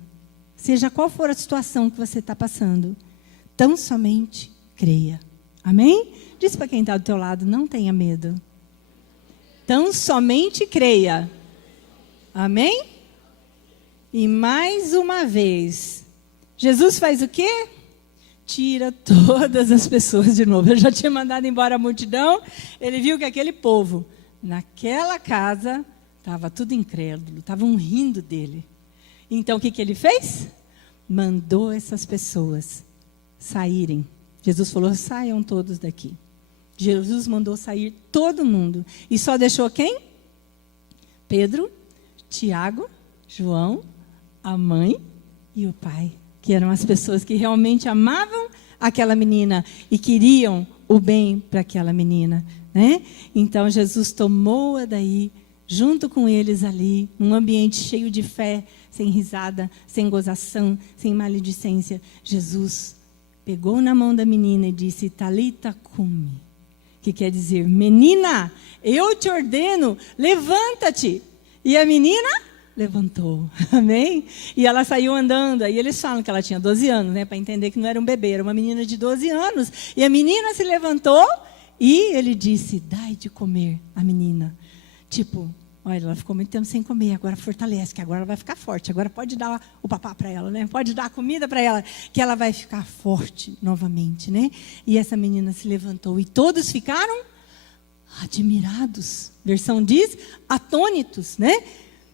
Seja qual for a situação que você está passando, tão somente creia. Amém? Diz para quem está do teu lado: não tenha medo. Tão somente creia. Amém? E mais uma vez, Jesus faz o quê? Tira todas as pessoas de novo. Ele já tinha mandado embora a multidão. Ele viu que aquele povo, naquela casa, estava tudo incrédulo, estavam rindo dele. Então o que ele fez? Mandou essas pessoas saírem. Jesus falou: saiam todos daqui. Jesus mandou sair todo mundo. E só deixou quem? Pedro, Tiago, João, a mãe e o pai. Que eram as pessoas que realmente amavam aquela menina e queriam o bem para aquela menina, né? Então Jesus tomou-a daí, junto com eles ali, num ambiente cheio de fé, sem risada, sem gozação, sem maledicência. Jesus pegou na mão da menina e disse: Talita cumi, que quer dizer: menina, eu te ordeno, levanta-te. E a menina levantou, amém? E ela saiu andando. Aí eles falam que ela tinha 12 anos, né? Para entender que não era um bebê, era uma menina de 12 anos. E a menina se levantou e ele disse: dai de comer a menina. Tipo, olha, ela ficou muito tempo sem comer, agora fortalece, que agora ela vai ficar forte. Agora pode dar o papá para ela, né? Pode dar a comida para ela, que ela vai ficar forte novamente, né? E essa menina se levantou e todos ficaram admirados. Versão diz, atônitos, né?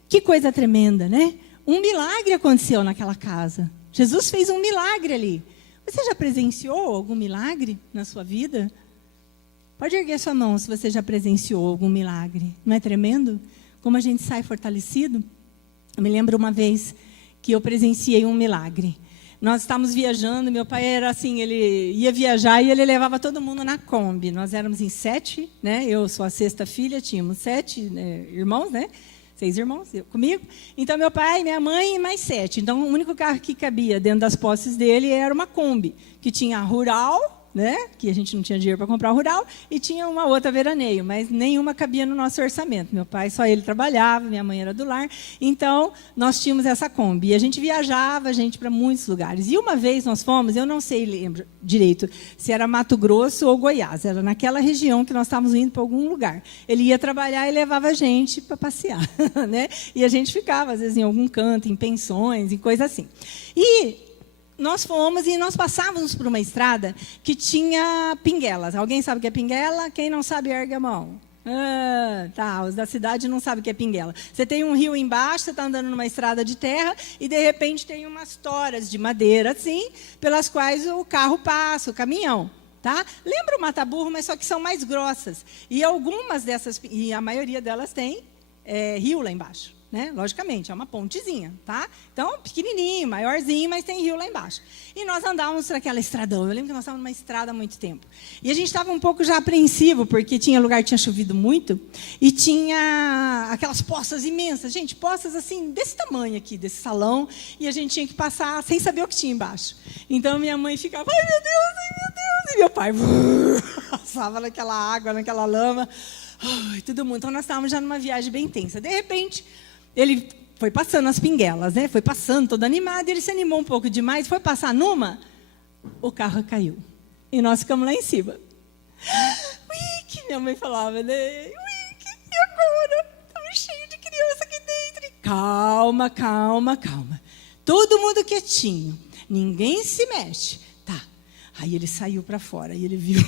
Que coisa tremenda, né? Um milagre aconteceu naquela casa. Jesus fez um milagre ali. Você já presenciou algum milagre na sua vida? Pode erguer sua mão se você já presenciou algum milagre. Não é tremendo? Como a gente sai fortalecido? Eu me lembro uma vez que eu presenciei um milagre. Nós estávamos viajando, meu pai era assim, ele ia viajar e ele levava todo mundo na Kombi. Nós éramos em 7, né? Eu sou a 6ª filha, tínhamos 7 irmãos, né? 6 irmãos, eu comigo. Então, meu pai, minha mãe e mais 7. Então, o único carro que cabia dentro das posses dele era uma Kombi, que tinha rural, né? Que a gente não tinha dinheiro para comprar rural, e tinha uma outra veraneio, mas nenhuma cabia no nosso orçamento. Meu pai, só ele trabalhava, minha mãe era do lar. Então, nós tínhamos essa Kombi. E a gente viajava, para muitos lugares. E uma vez nós fomos, eu não sei, lembro direito, se era Mato Grosso ou Goiás. Era naquela região que nós estávamos indo para algum lugar. Ele ia trabalhar e levava a gente para passear, né? E a gente ficava, às vezes, em algum canto, em pensões, em coisa assim. E nós fomos e nós passávamos por uma estrada que tinha pinguelas. Alguém sabe o que é pinguela? Quem não sabe, ergue a mão. Tá, os da cidade não sabem o que é pinguela. Você tem um rio embaixo, você está andando numa estrada de terra e, de repente, tem umas toras de madeira, assim, pelas quais o carro passa, o caminhão. Tá? Lembra o mata-burro, mas só que são mais grossas. E algumas dessas, e a maioria delas tem rio lá embaixo. Né? Logicamente, é uma pontezinha, tá? Então, pequenininho, maiorzinho, mas tem rio lá embaixo. E nós andávamos naquela estradão. Eu lembro que nós estávamos numa estrada há muito tempo. E a gente estava um pouco já apreensivo, porque tinha lugar que tinha chovido muito, e tinha aquelas poças imensas. Gente, poças assim, desse tamanho aqui, desse salão, e a gente tinha que passar sem saber o que tinha embaixo. Então, minha mãe ficava, ai, meu Deus, ai, meu Deus. E meu pai passava naquela água, naquela lama. Ai, todo mundo. Então, nós estávamos já numa viagem bem tensa. De repente, ele foi passando as pinguelas, né? Foi passando, todo animado, e ele se animou um pouco demais, foi passar numa, o carro caiu. E nós ficamos lá em cima. Uique, minha mãe falava, né? Uique, e agora? Estamos cheios de criança aqui dentro. Calma, calma, calma. Todo mundo quietinho, ninguém se mexe. Aí ele saiu para fora e ele viu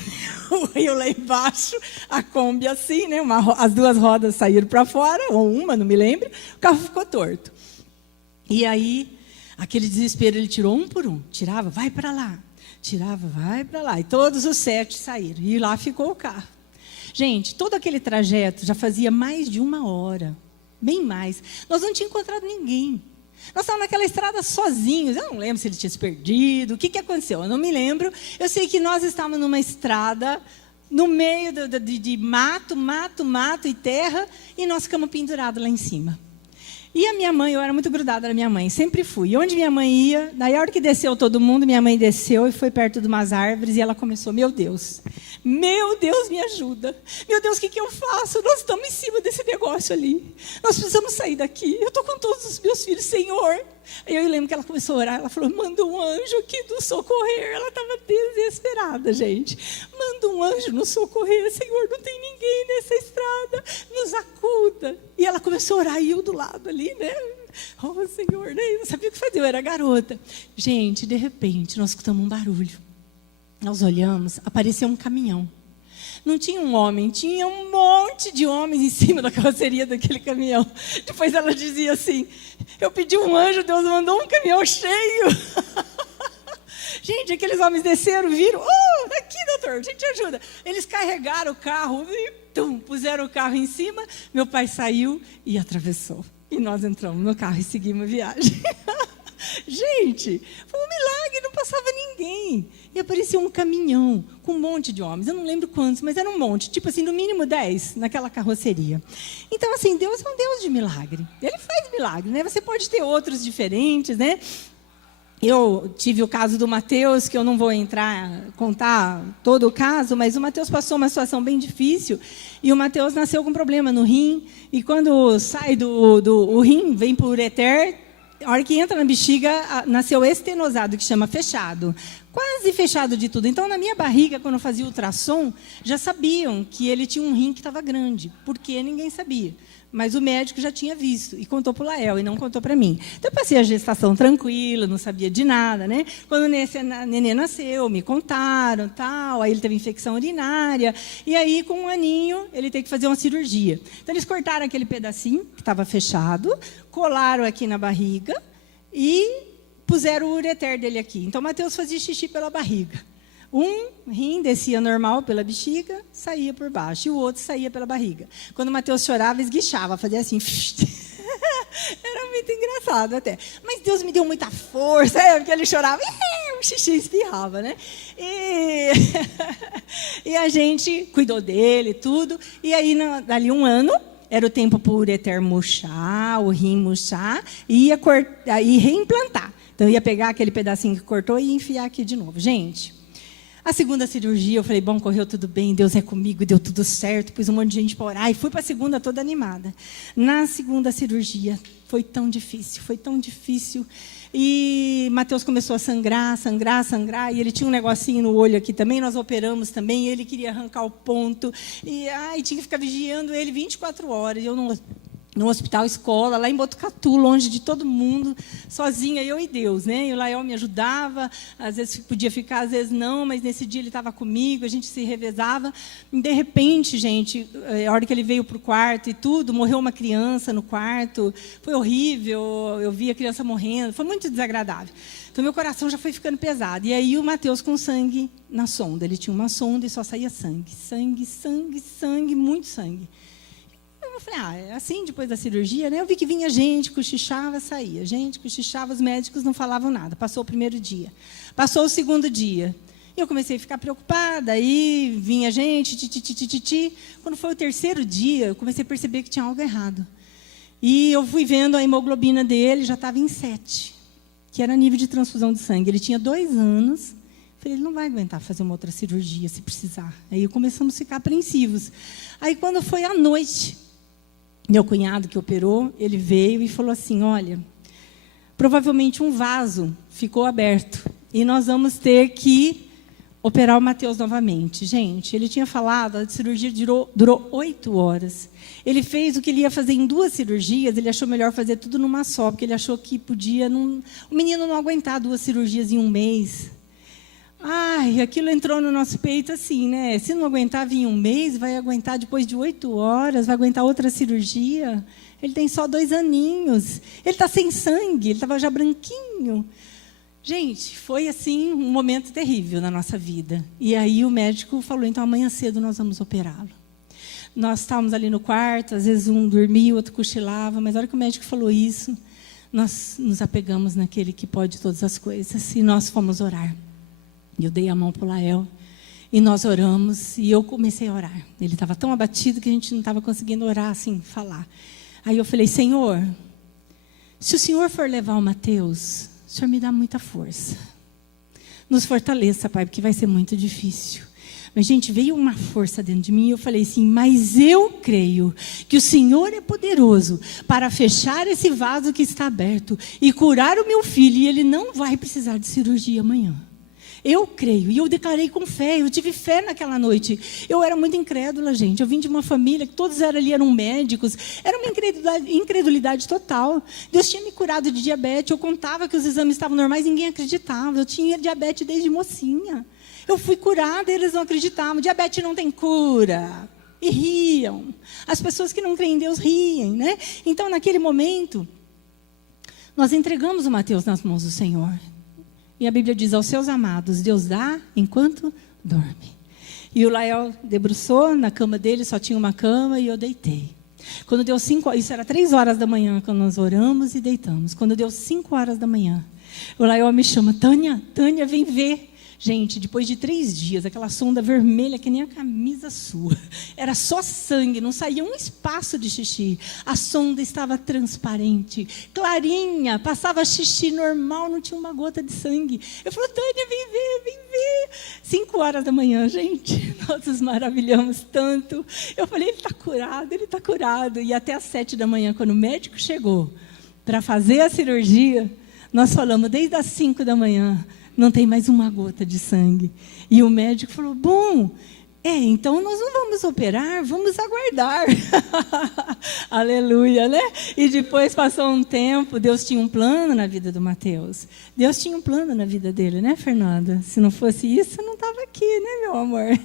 o rio lá embaixo, a Kombi assim, né? As duas rodas saíram para fora, ou uma, não me lembro, o carro ficou torto. E aí, aquele desespero, ele tirou um por um, tirava, vai para lá, tirava, vai para lá. E todos os 7 saíram, e lá ficou o carro. Gente, todo aquele trajeto já fazia mais de 1 hora, bem mais. Nós não tínhamos encontrado ninguém. Nós estávamos naquela estrada sozinhos. Eu não lembro se ele tinha se perdido. O que aconteceu? Eu não me lembro. Eu sei que nós estávamos numa estrada, no meio de mato e terra, e nós ficamos pendurados lá em cima. E a minha mãe, eu era muito grudada na minha mãe, sempre fui. E onde minha mãe ia, daí a hora que desceu todo mundo, minha mãe desceu e foi perto de umas árvores, e ela começou, meu Deus, me ajuda. Meu Deus, o que eu faço? Nós estamos em cima desse negócio ali. Nós precisamos sair daqui. Eu estou com todos os meus filhos, Senhor. Aí eu lembro que ela começou a orar, ela falou, manda um anjo aqui nos socorrer. Ela estava desesperada, gente. Manda um anjo nos socorrer, Senhor, não tem ninguém nessa estrada, nos acuda. E ela começou a orar, e eu do lado ali, né? Oh, Senhor, né? Eu não sabia o que fazer, eu era garota. Gente, de repente, nós escutamos um barulho. Nós olhamos, apareceu um caminhão. Não tinha um homem, tinha um monte de homens em cima da carroceria daquele caminhão. Depois ela dizia assim, eu pedi um anjo, Deus mandou um caminhão cheio. Gente, aqueles homens desceram, viram, aqui, doutor, a gente ajuda. Eles carregaram o carro e puseram o carro em cima. Meu pai saiu e atravessou. E nós entramos no carro e seguimos a viagem. Gente, foi um milagre, não passava ninguém. E apareceu um caminhão com um monte de homens. Eu não lembro quantos, mas era um monte. Tipo assim, no mínimo 10 naquela carroceria. Então, assim, Deus é um Deus de milagre. Ele faz milagre, né? Você pode ter outros diferentes, né? Eu tive o caso do Mateus, que eu não vou contar todo o caso, mas o Mateus passou uma situação bem difícil, e o Mateus nasceu com um problema no rim, e quando sai o rim, vem para o ureter, a hora que entra na bexiga, nasceu estenosado, que chama fechado. Quase fechado de tudo. Então, na minha barriga, quando eu fazia ultrassom, já sabiam que ele tinha um rim que estava grande. Porque ninguém sabia. Mas o médico já tinha visto e contou para o Lael e não contou para mim. Então, eu passei a gestação tranquila, não sabia de nada, né? Quando o neném nasceu, me contaram, tal. Aí ele teve infecção urinária. E aí, com 1 aninho, ele teve que fazer uma cirurgia. Então, eles cortaram aquele pedacinho que estava fechado, colaram aqui na barriga e puseram o ureter dele aqui. Então, o Mateus fazia xixi pela barriga. Um rim descia normal pela bexiga, saía por baixo. E o outro saía pela barriga. Quando o Mateus chorava, esguichava, fazia assim. Era muito engraçado até. Mas Deus me deu muita força, porque ele chorava, o xixi espirrava, né? E a gente cuidou dele, tudo. E aí, dali 1 ano, era o tempo para o ureter murchar, o rim murchar, e ia reimplantar. Então, ia pegar aquele pedacinho que cortou e enfiar aqui de novo. Gente, a segunda cirurgia, eu falei, bom, correu tudo bem, Deus é comigo, deu tudo certo, pus um monte de gente para orar, e fui para a segunda toda animada. Na segunda cirurgia, foi tão difícil, e Mateus começou a sangrar, e ele tinha um negocinho no olho aqui também, nós operamos também, e ele queria arrancar o ponto, e tinha que ficar vigiando ele 24 horas, e eu não no hospital escola, lá em Botucatu, longe de todo mundo, sozinha, eu e Deus, né? E o Lael me ajudava, às vezes podia ficar, às vezes não, mas nesse dia ele estava comigo, a gente se revezava. E, de repente, gente, a hora que ele veio para o quarto e tudo, morreu uma criança no quarto, foi horrível, eu vi a criança morrendo, foi muito desagradável. Então, meu coração já foi ficando pesado. E aí, o Mateus com sangue na sonda. Ele tinha uma sonda e só saía sangue. Sangue, sangue, sangue, muito sangue. Eu falei, é assim depois da cirurgia, né? Eu vi que vinha gente, cochichava, saía. Gente, cochichava, os médicos não falavam nada. Passou o primeiro dia. Passou o segundo dia. E eu comecei a ficar preocupada. Aí vinha gente, ti. Quando foi o terceiro dia, eu comecei a perceber que tinha algo errado. E eu fui vendo a hemoglobina dele, já estava em 7, que era nível de transfusão de sangue. Ele tinha 2 anos. Falei, ele não vai aguentar fazer uma outra cirurgia, se precisar. Aí começamos a ficar apreensivos. Aí, quando foi à noite, meu cunhado que operou, ele veio e falou assim, olha, provavelmente um vaso ficou aberto e nós vamos ter que operar o Mateus novamente. Gente, ele tinha falado, a cirurgia durou 8 horas. Ele fez o que ele ia fazer em 2 cirurgias, ele achou melhor fazer tudo numa só, porque ele achou que podia, o menino não aguentar 2 cirurgias em 1 mês. Ai, aquilo entrou no nosso peito assim, né? Se não aguentava em 1 mês, vai aguentar depois de 8 horas, vai aguentar outra cirurgia. Ele tem só 2 aninhos. Ele está sem sangue, ele estava já branquinho. Gente, foi assim um momento terrível na nossa vida. E aí o médico falou, então amanhã cedo nós vamos operá-lo. Nós estávamos ali no quarto, às vezes um dormia, o outro cochilava, mas na hora que o médico falou isso, nós nos apegamos naquele que pode todas as coisas e nós fomos orar. Eu dei a mão para o Lael e nós oramos e eu comecei a orar. Ele estava tão abatido que a gente não estava conseguindo orar, assim, falar. Aí eu falei, Senhor, se o Senhor for levar o Mateus, o Senhor me dá muita força. Nos fortaleça, Pai, porque vai ser muito difícil. Mas, gente, veio uma força dentro de mim e eu falei assim, mas eu creio que o Senhor é poderoso para fechar esse vaso que está aberto e curar o meu filho e ele não vai precisar de cirurgia amanhã. Eu creio, e eu declarei com fé, eu tive fé naquela noite. Eu era muito incrédula, gente. Eu vim de uma família que todos eram médicos. Era uma incredulidade total. Deus tinha me curado de diabetes. Eu contava que os exames estavam normais, ninguém acreditava. Eu tinha diabetes desde mocinha. Eu fui curada e eles não acreditavam. Diabetes não tem cura. E riam. As pessoas que não creem em Deus riem, né? Então, naquele momento, nós entregamos o Mateus nas mãos do Senhor. E a Bíblia diz, aos seus amados, Deus dá enquanto dorme. E o Lael debruçou na cama dele, só tinha uma cama, e eu deitei. Quando deu 5 horas, isso era 3 horas da manhã, quando nós oramos e deitamos. Quando deu 5 horas da manhã, o Lael me chama, Tânia, vem ver. Gente, depois de 3 dias, aquela sonda vermelha que nem a camisa sua. Era só sangue, não saía um espaço de xixi. A sonda estava transparente, clarinha, passava xixi normal, não tinha uma gota de sangue. Eu falei, Tânia, vem ver. 5 horas da manhã, gente, nós nos maravilhamos tanto. Eu falei, ele está curado. E até às 7 da manhã, quando o médico chegou para fazer a cirurgia, nós falamos desde as 5 da manhã, não tem mais uma gota de sangue. E o médico falou, bom, então nós não vamos operar, vamos aguardar. Aleluia, né? E depois passou um tempo, Deus tinha um plano na vida do Mateus. Deus tinha um plano na vida dele, né, Fernanda? Se não fosse isso, eu não estava aqui, né, meu amor?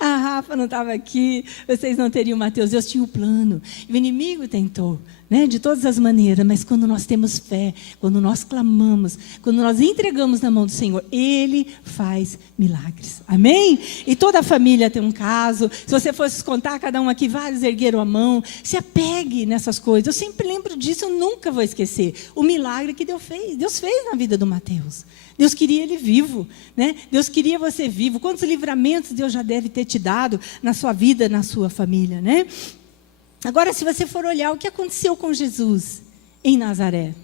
A Rafa não estava aqui, vocês não teriam Mateus. Deus tinha um plano. E o inimigo tentou, né, de todas as maneiras, mas quando nós temos fé, quando nós clamamos, quando nós entregamos na mão do Senhor, Ele faz milagres. Amém? E toda a família tem um caso. Se você fosse contar, cada um aqui, vários ergueram a mão. Se apegue nessas coisas. Eu sempre lembro disso, eu nunca vou esquecer. O milagre que Deus fez na vida do Mateus. Deus queria ele vivo, né? Deus queria você vivo. Quantos livramentos Deus já deve ter te dado na sua vida, na sua família, né? Agora, se você for olhar o que aconteceu com Jesus em Nazaré.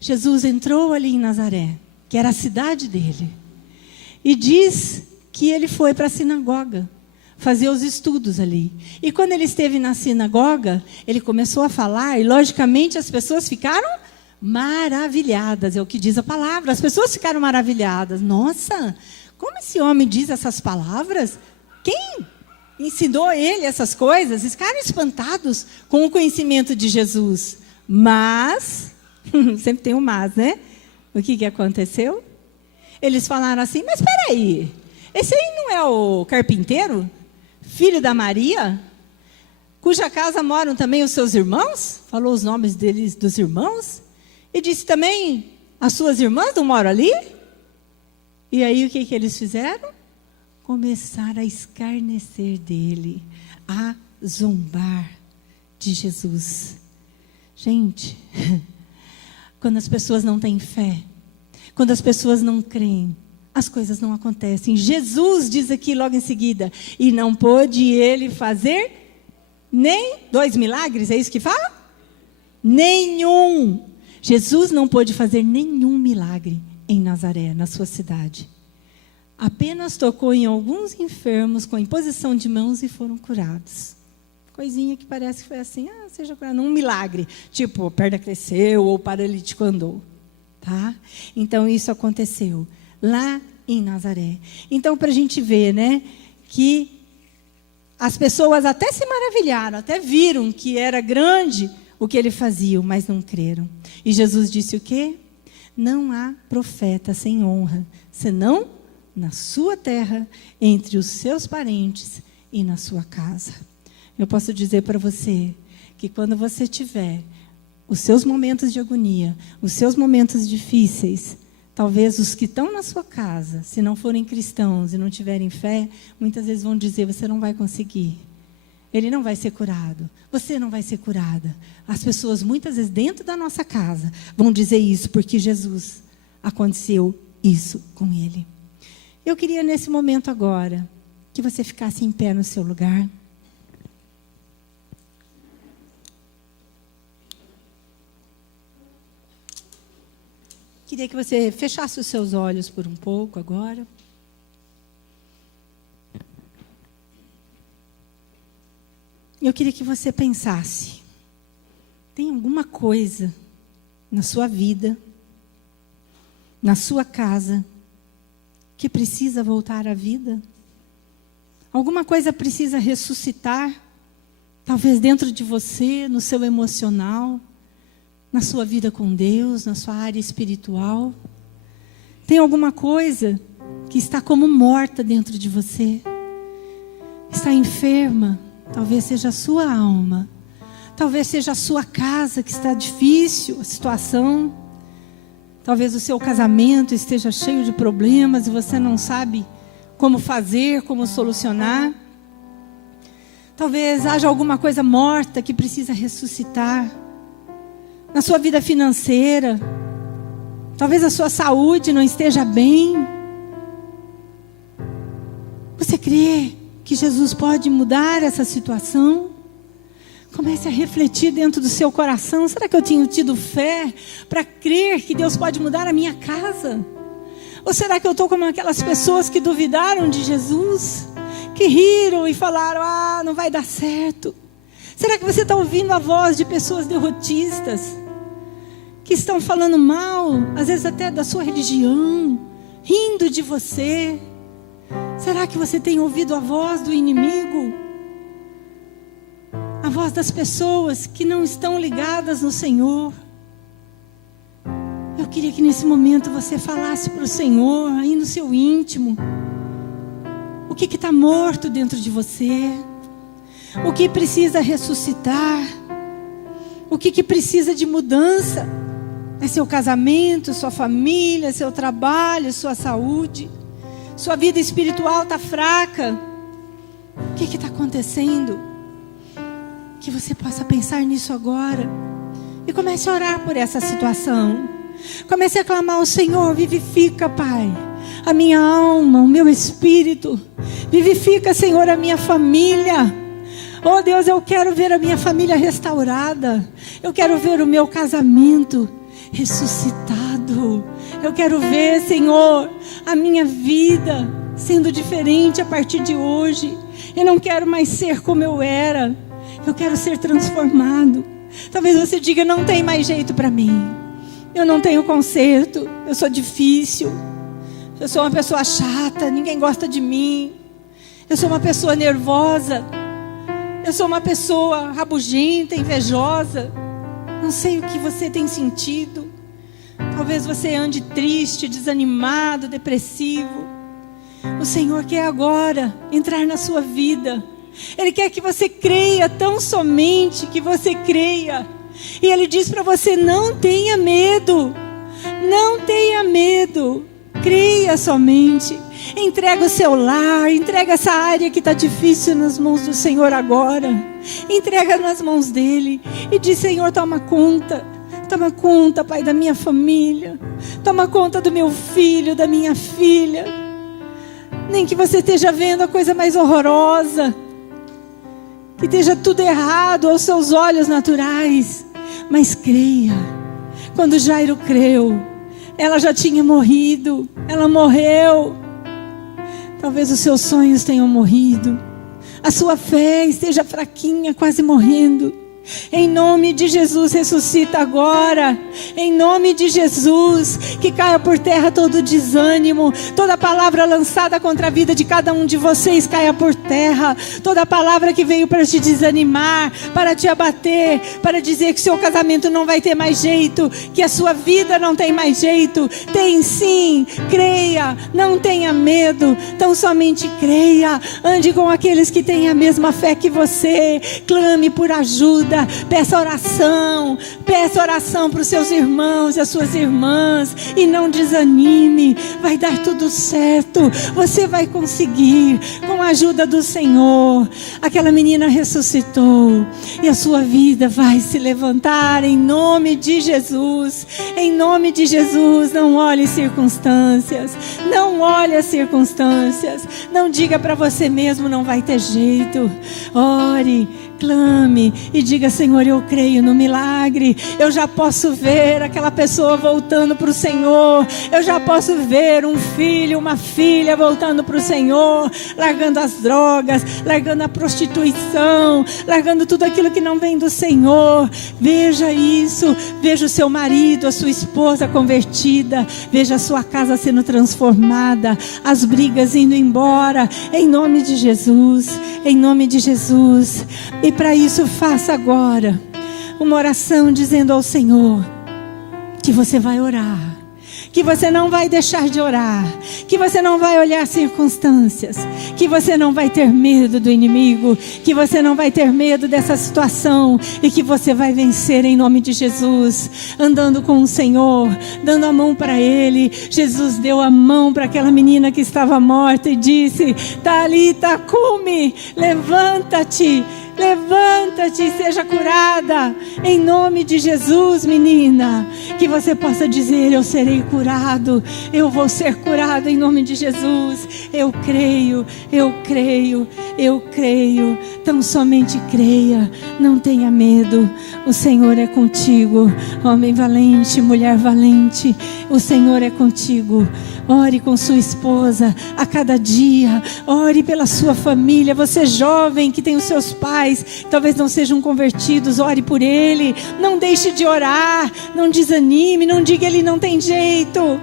Jesus entrou ali em Nazaré, que era a cidade dele. E diz que ele foi para a sinagoga, fazer os estudos ali. E quando ele esteve na sinagoga, ele começou a falar, e logicamente as pessoas ficaram maravilhadas, é o que diz a palavra. As pessoas ficaram maravilhadas. Nossa, como esse homem diz essas palavras? Quem? ensinou ele essas coisas, eles ficaram espantados com o conhecimento de Jesus. Mas, sempre tem um mas, né? O que aconteceu? Eles falaram assim, mas espera aí, esse aí não é o carpinteiro, filho da Maria, cuja casa moram também os seus irmãos? Falou os nomes deles, dos irmãos. E disse também, as suas irmãs não moram ali? E aí o que eles fizeram? Começaram a escarnecer dele, a zombar de Jesus. Gente, quando as pessoas não têm fé, quando as pessoas não creem, as coisas não acontecem. Jesus diz aqui logo em seguida, e não pôde ele fazer nem 2 milagres, é isso que fala? Nenhum. Jesus não pôde fazer nenhum milagre em Nazaré, na sua cidade. Apenas tocou em alguns enfermos com a imposição de mãos e foram curados. Coisinha que parece que foi assim, seja curado, um milagre. Tipo, a perna cresceu ou o paralítico andou. Tá? Então, isso aconteceu lá em Nazaré. Então, para a gente ver, né, que as pessoas até se maravilharam, até viram que era grande o que ele fazia, mas não creram. E Jesus disse o quê? Não há profeta sem honra, senão na sua terra, entre os seus parentes e na sua casa. Eu posso dizer para você que quando você tiver os seus momentos de agonia, os seus momentos difíceis, talvez os que estão na sua casa, se não forem cristãos e não tiverem fé, muitas vezes vão dizer, você não vai conseguir. Ele não vai ser curado. Você não vai ser curada. As pessoas, muitas vezes, dentro da nossa casa, vão dizer isso, porque Jesus, aconteceu isso com ele. Eu queria, nesse momento agora, que você ficasse em pé no seu lugar. Queria que você fechasse os seus olhos por um pouco agora. Eu queria que você pensasse, tem alguma coisa na sua vida, na sua casa, que precisa voltar à vida? Alguma coisa precisa ressuscitar, talvez dentro de você, no seu emocional, na sua vida com Deus, na sua área espiritual. Tem alguma coisa que está como morta dentro de você, está enferma. Talvez seja a sua alma, talvez seja a sua casa que está difícil a situação, talvez o seu casamento esteja cheio de problemas e você não sabe como fazer, como solucionar. Talvez haja alguma coisa morta que precisa ressuscitar na sua vida financeira, talvez a sua saúde não esteja bem. Você crê que Jesus pode mudar essa situação? Comece a refletir dentro do seu coração. Será que eu tenho tido fé para crer que Deus pode mudar a minha casa? Ou será que eu estou como aquelas pessoas que duvidaram de Jesus? Que riram e falaram, não vai dar certo. Será que você está ouvindo a voz de pessoas derrotistas? Que estão falando mal, às vezes até da sua religião, rindo de você? Será que você tem ouvido a voz do inimigo? A voz das pessoas que não estão ligadas no Senhor? Eu queria que nesse momento você falasse para o Senhor, aí no seu íntimo, o que está morto dentro de você? O que precisa ressuscitar? O que precisa de mudança? É seu casamento, sua família, seu trabalho, sua saúde? Sua vida espiritual está fraca? O que está acontecendo? Que você possa pensar nisso agora. E comece a orar por essa situação. Comece a clamar ao Senhor. Vivifica, Pai, a minha alma, o meu espírito. Vivifica, Senhor, a minha família. Oh Deus, eu quero ver a minha família restaurada. Eu quero ver o meu casamento ressuscitado. Eu quero ver, Senhor, a minha vida sendo diferente a partir de hoje. Eu não quero mais ser como eu era. Eu quero ser transformado. Talvez você diga, não tem mais jeito para mim. Eu não tenho conserto. Eu sou difícil. Eu sou uma pessoa chata. Ninguém gosta de mim. Eu sou uma pessoa nervosa. Eu sou uma pessoa rabugenta, invejosa. Não sei o que você tem sentido. Talvez você ande triste, desanimado, depressivo. O Senhor quer agora entrar na sua vida. Ele quer que você creia, tão somente que você creia. E Ele diz para você: não tenha medo. Não tenha medo. Creia somente. Entrega o seu lar, entrega essa área que está difícil nas mãos do Senhor agora. Entrega nas mãos dEle. E diz: Senhor, toma conta. Toma conta, Pai, da minha família. Toma conta do meu filho, da minha filha. Nem que você esteja vendo a coisa mais horrorosa, que esteja tudo errado aos seus olhos naturais. Mas creia. Quando Jairo creu, ela já tinha morrido. Ela morreu. Talvez os seus sonhos tenham morrido. A sua fé esteja fraquinha, quase morrendo. Em nome de Jesus, ressuscita agora. Em nome de Jesus, que caia por terra todo desânimo. Toda palavra lançada contra a vida de cada um de vocês caia por terra. Toda palavra que veio para te desanimar, para te abater, para dizer que seu casamento não vai ter mais jeito, que a sua vida não tem mais jeito. Tem sim, creia, não tenha medo, tão somente creia. Ande com aqueles que têm a mesma fé que você. Clame por ajuda. Peça oração para os seus irmãos e as suas irmãs, e não desanime, vai dar tudo certo, você vai conseguir, com a ajuda do Senhor. Aquela menina ressuscitou, e a sua vida vai se levantar, em nome de Jesus. Em nome de Jesus. Não olhe circunstâncias, não olhe as circunstâncias, não diga para você mesmo: não vai ter jeito. Ore, clame e diga: Senhor, eu creio no milagre. Eu já posso ver aquela pessoa voltando para o Senhor. Eu já posso ver um filho, uma filha voltando para o Senhor, largando as drogas, largando a prostituição, largando tudo aquilo que não vem do Senhor. Veja isso. Veja o seu marido, a sua esposa convertida. Veja a sua casa sendo transformada, as brigas indo embora, em nome de Jesus. Em nome de Jesus. E para isso, faça agora uma oração dizendo ao Senhor que você vai orar, que você não vai deixar de orar, que você não vai olhar circunstâncias, que você não vai ter medo do inimigo, que você não vai ter medo dessa situação, e que você vai vencer em nome de Jesus, andando com o Senhor, dando a mão para Ele. Jesus deu a mão para aquela menina que estava morta e disse: Talita cumi, levanta-te. Levanta-te e seja curada. Em nome de Jesus, menina. Que você possa dizer: eu serei curado. Eu vou ser curado em nome de Jesus. Eu creio, eu creio, eu creio. Tão somente creia. Não tenha medo. O Senhor é contigo. Homem valente, mulher valente. O Senhor é contigo. Ore com sua esposa a cada dia. Ore pela sua família. Você jovem que tem os seus pais, talvez não sejam convertidos, ore por ele. Não deixe de orar. Não desanime. Não diga: ele não tem jeito.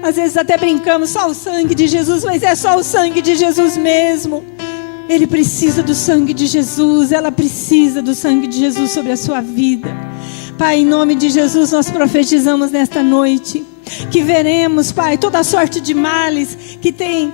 Às vezes até brincamos: só o sangue de Jesus. Mas é só o sangue de Jesus mesmo. Ele precisa do sangue de Jesus. Ela precisa do sangue de Jesus sobre a sua vida. Pai, em nome de Jesus, nós profetizamos nesta noite que veremos, Pai, toda sorte de males que tem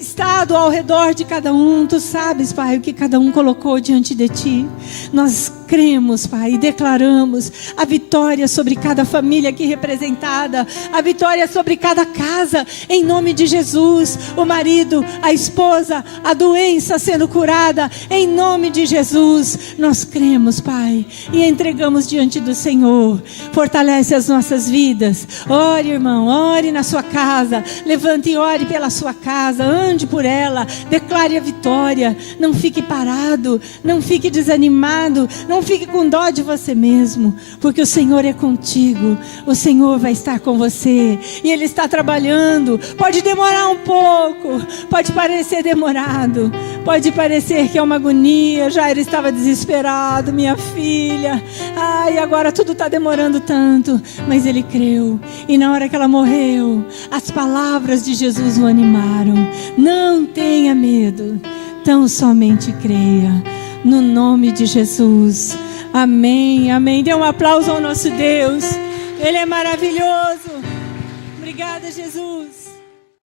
estado ao redor de cada um. Tu sabes, Pai, o que cada um colocou diante de Ti. Nós cremos, Pai, e declaramos a vitória sobre cada família aqui representada, a vitória sobre cada casa, em nome de Jesus. O marido, a esposa, a doença sendo curada, em nome de Jesus. Nós cremos, Pai, e entregamos diante do Senhor. Fortalece as nossas vidas. Ore, irmão, ore na sua casa. Levante e ore pela sua casa. Ande por ela. Declare a vitória. Não fique parado, não fique desanimado, não Não fique com dó de você mesmo, porque o Senhor é contigo. O Senhor vai estar com você e Ele está trabalhando. Pode demorar um pouco, pode parecer demorado, pode parecer que é uma agonia. Jairo estava desesperado, minha filha. Ai, agora tudo está demorando tanto. Mas ele creu, e na hora que ela morreu, as palavras de Jesus o animaram. Não tenha medo, tão somente creia. No nome de Jesus. Amém, amém. Dê um aplauso ao nosso Deus. Ele é maravilhoso. Obrigada, Jesus.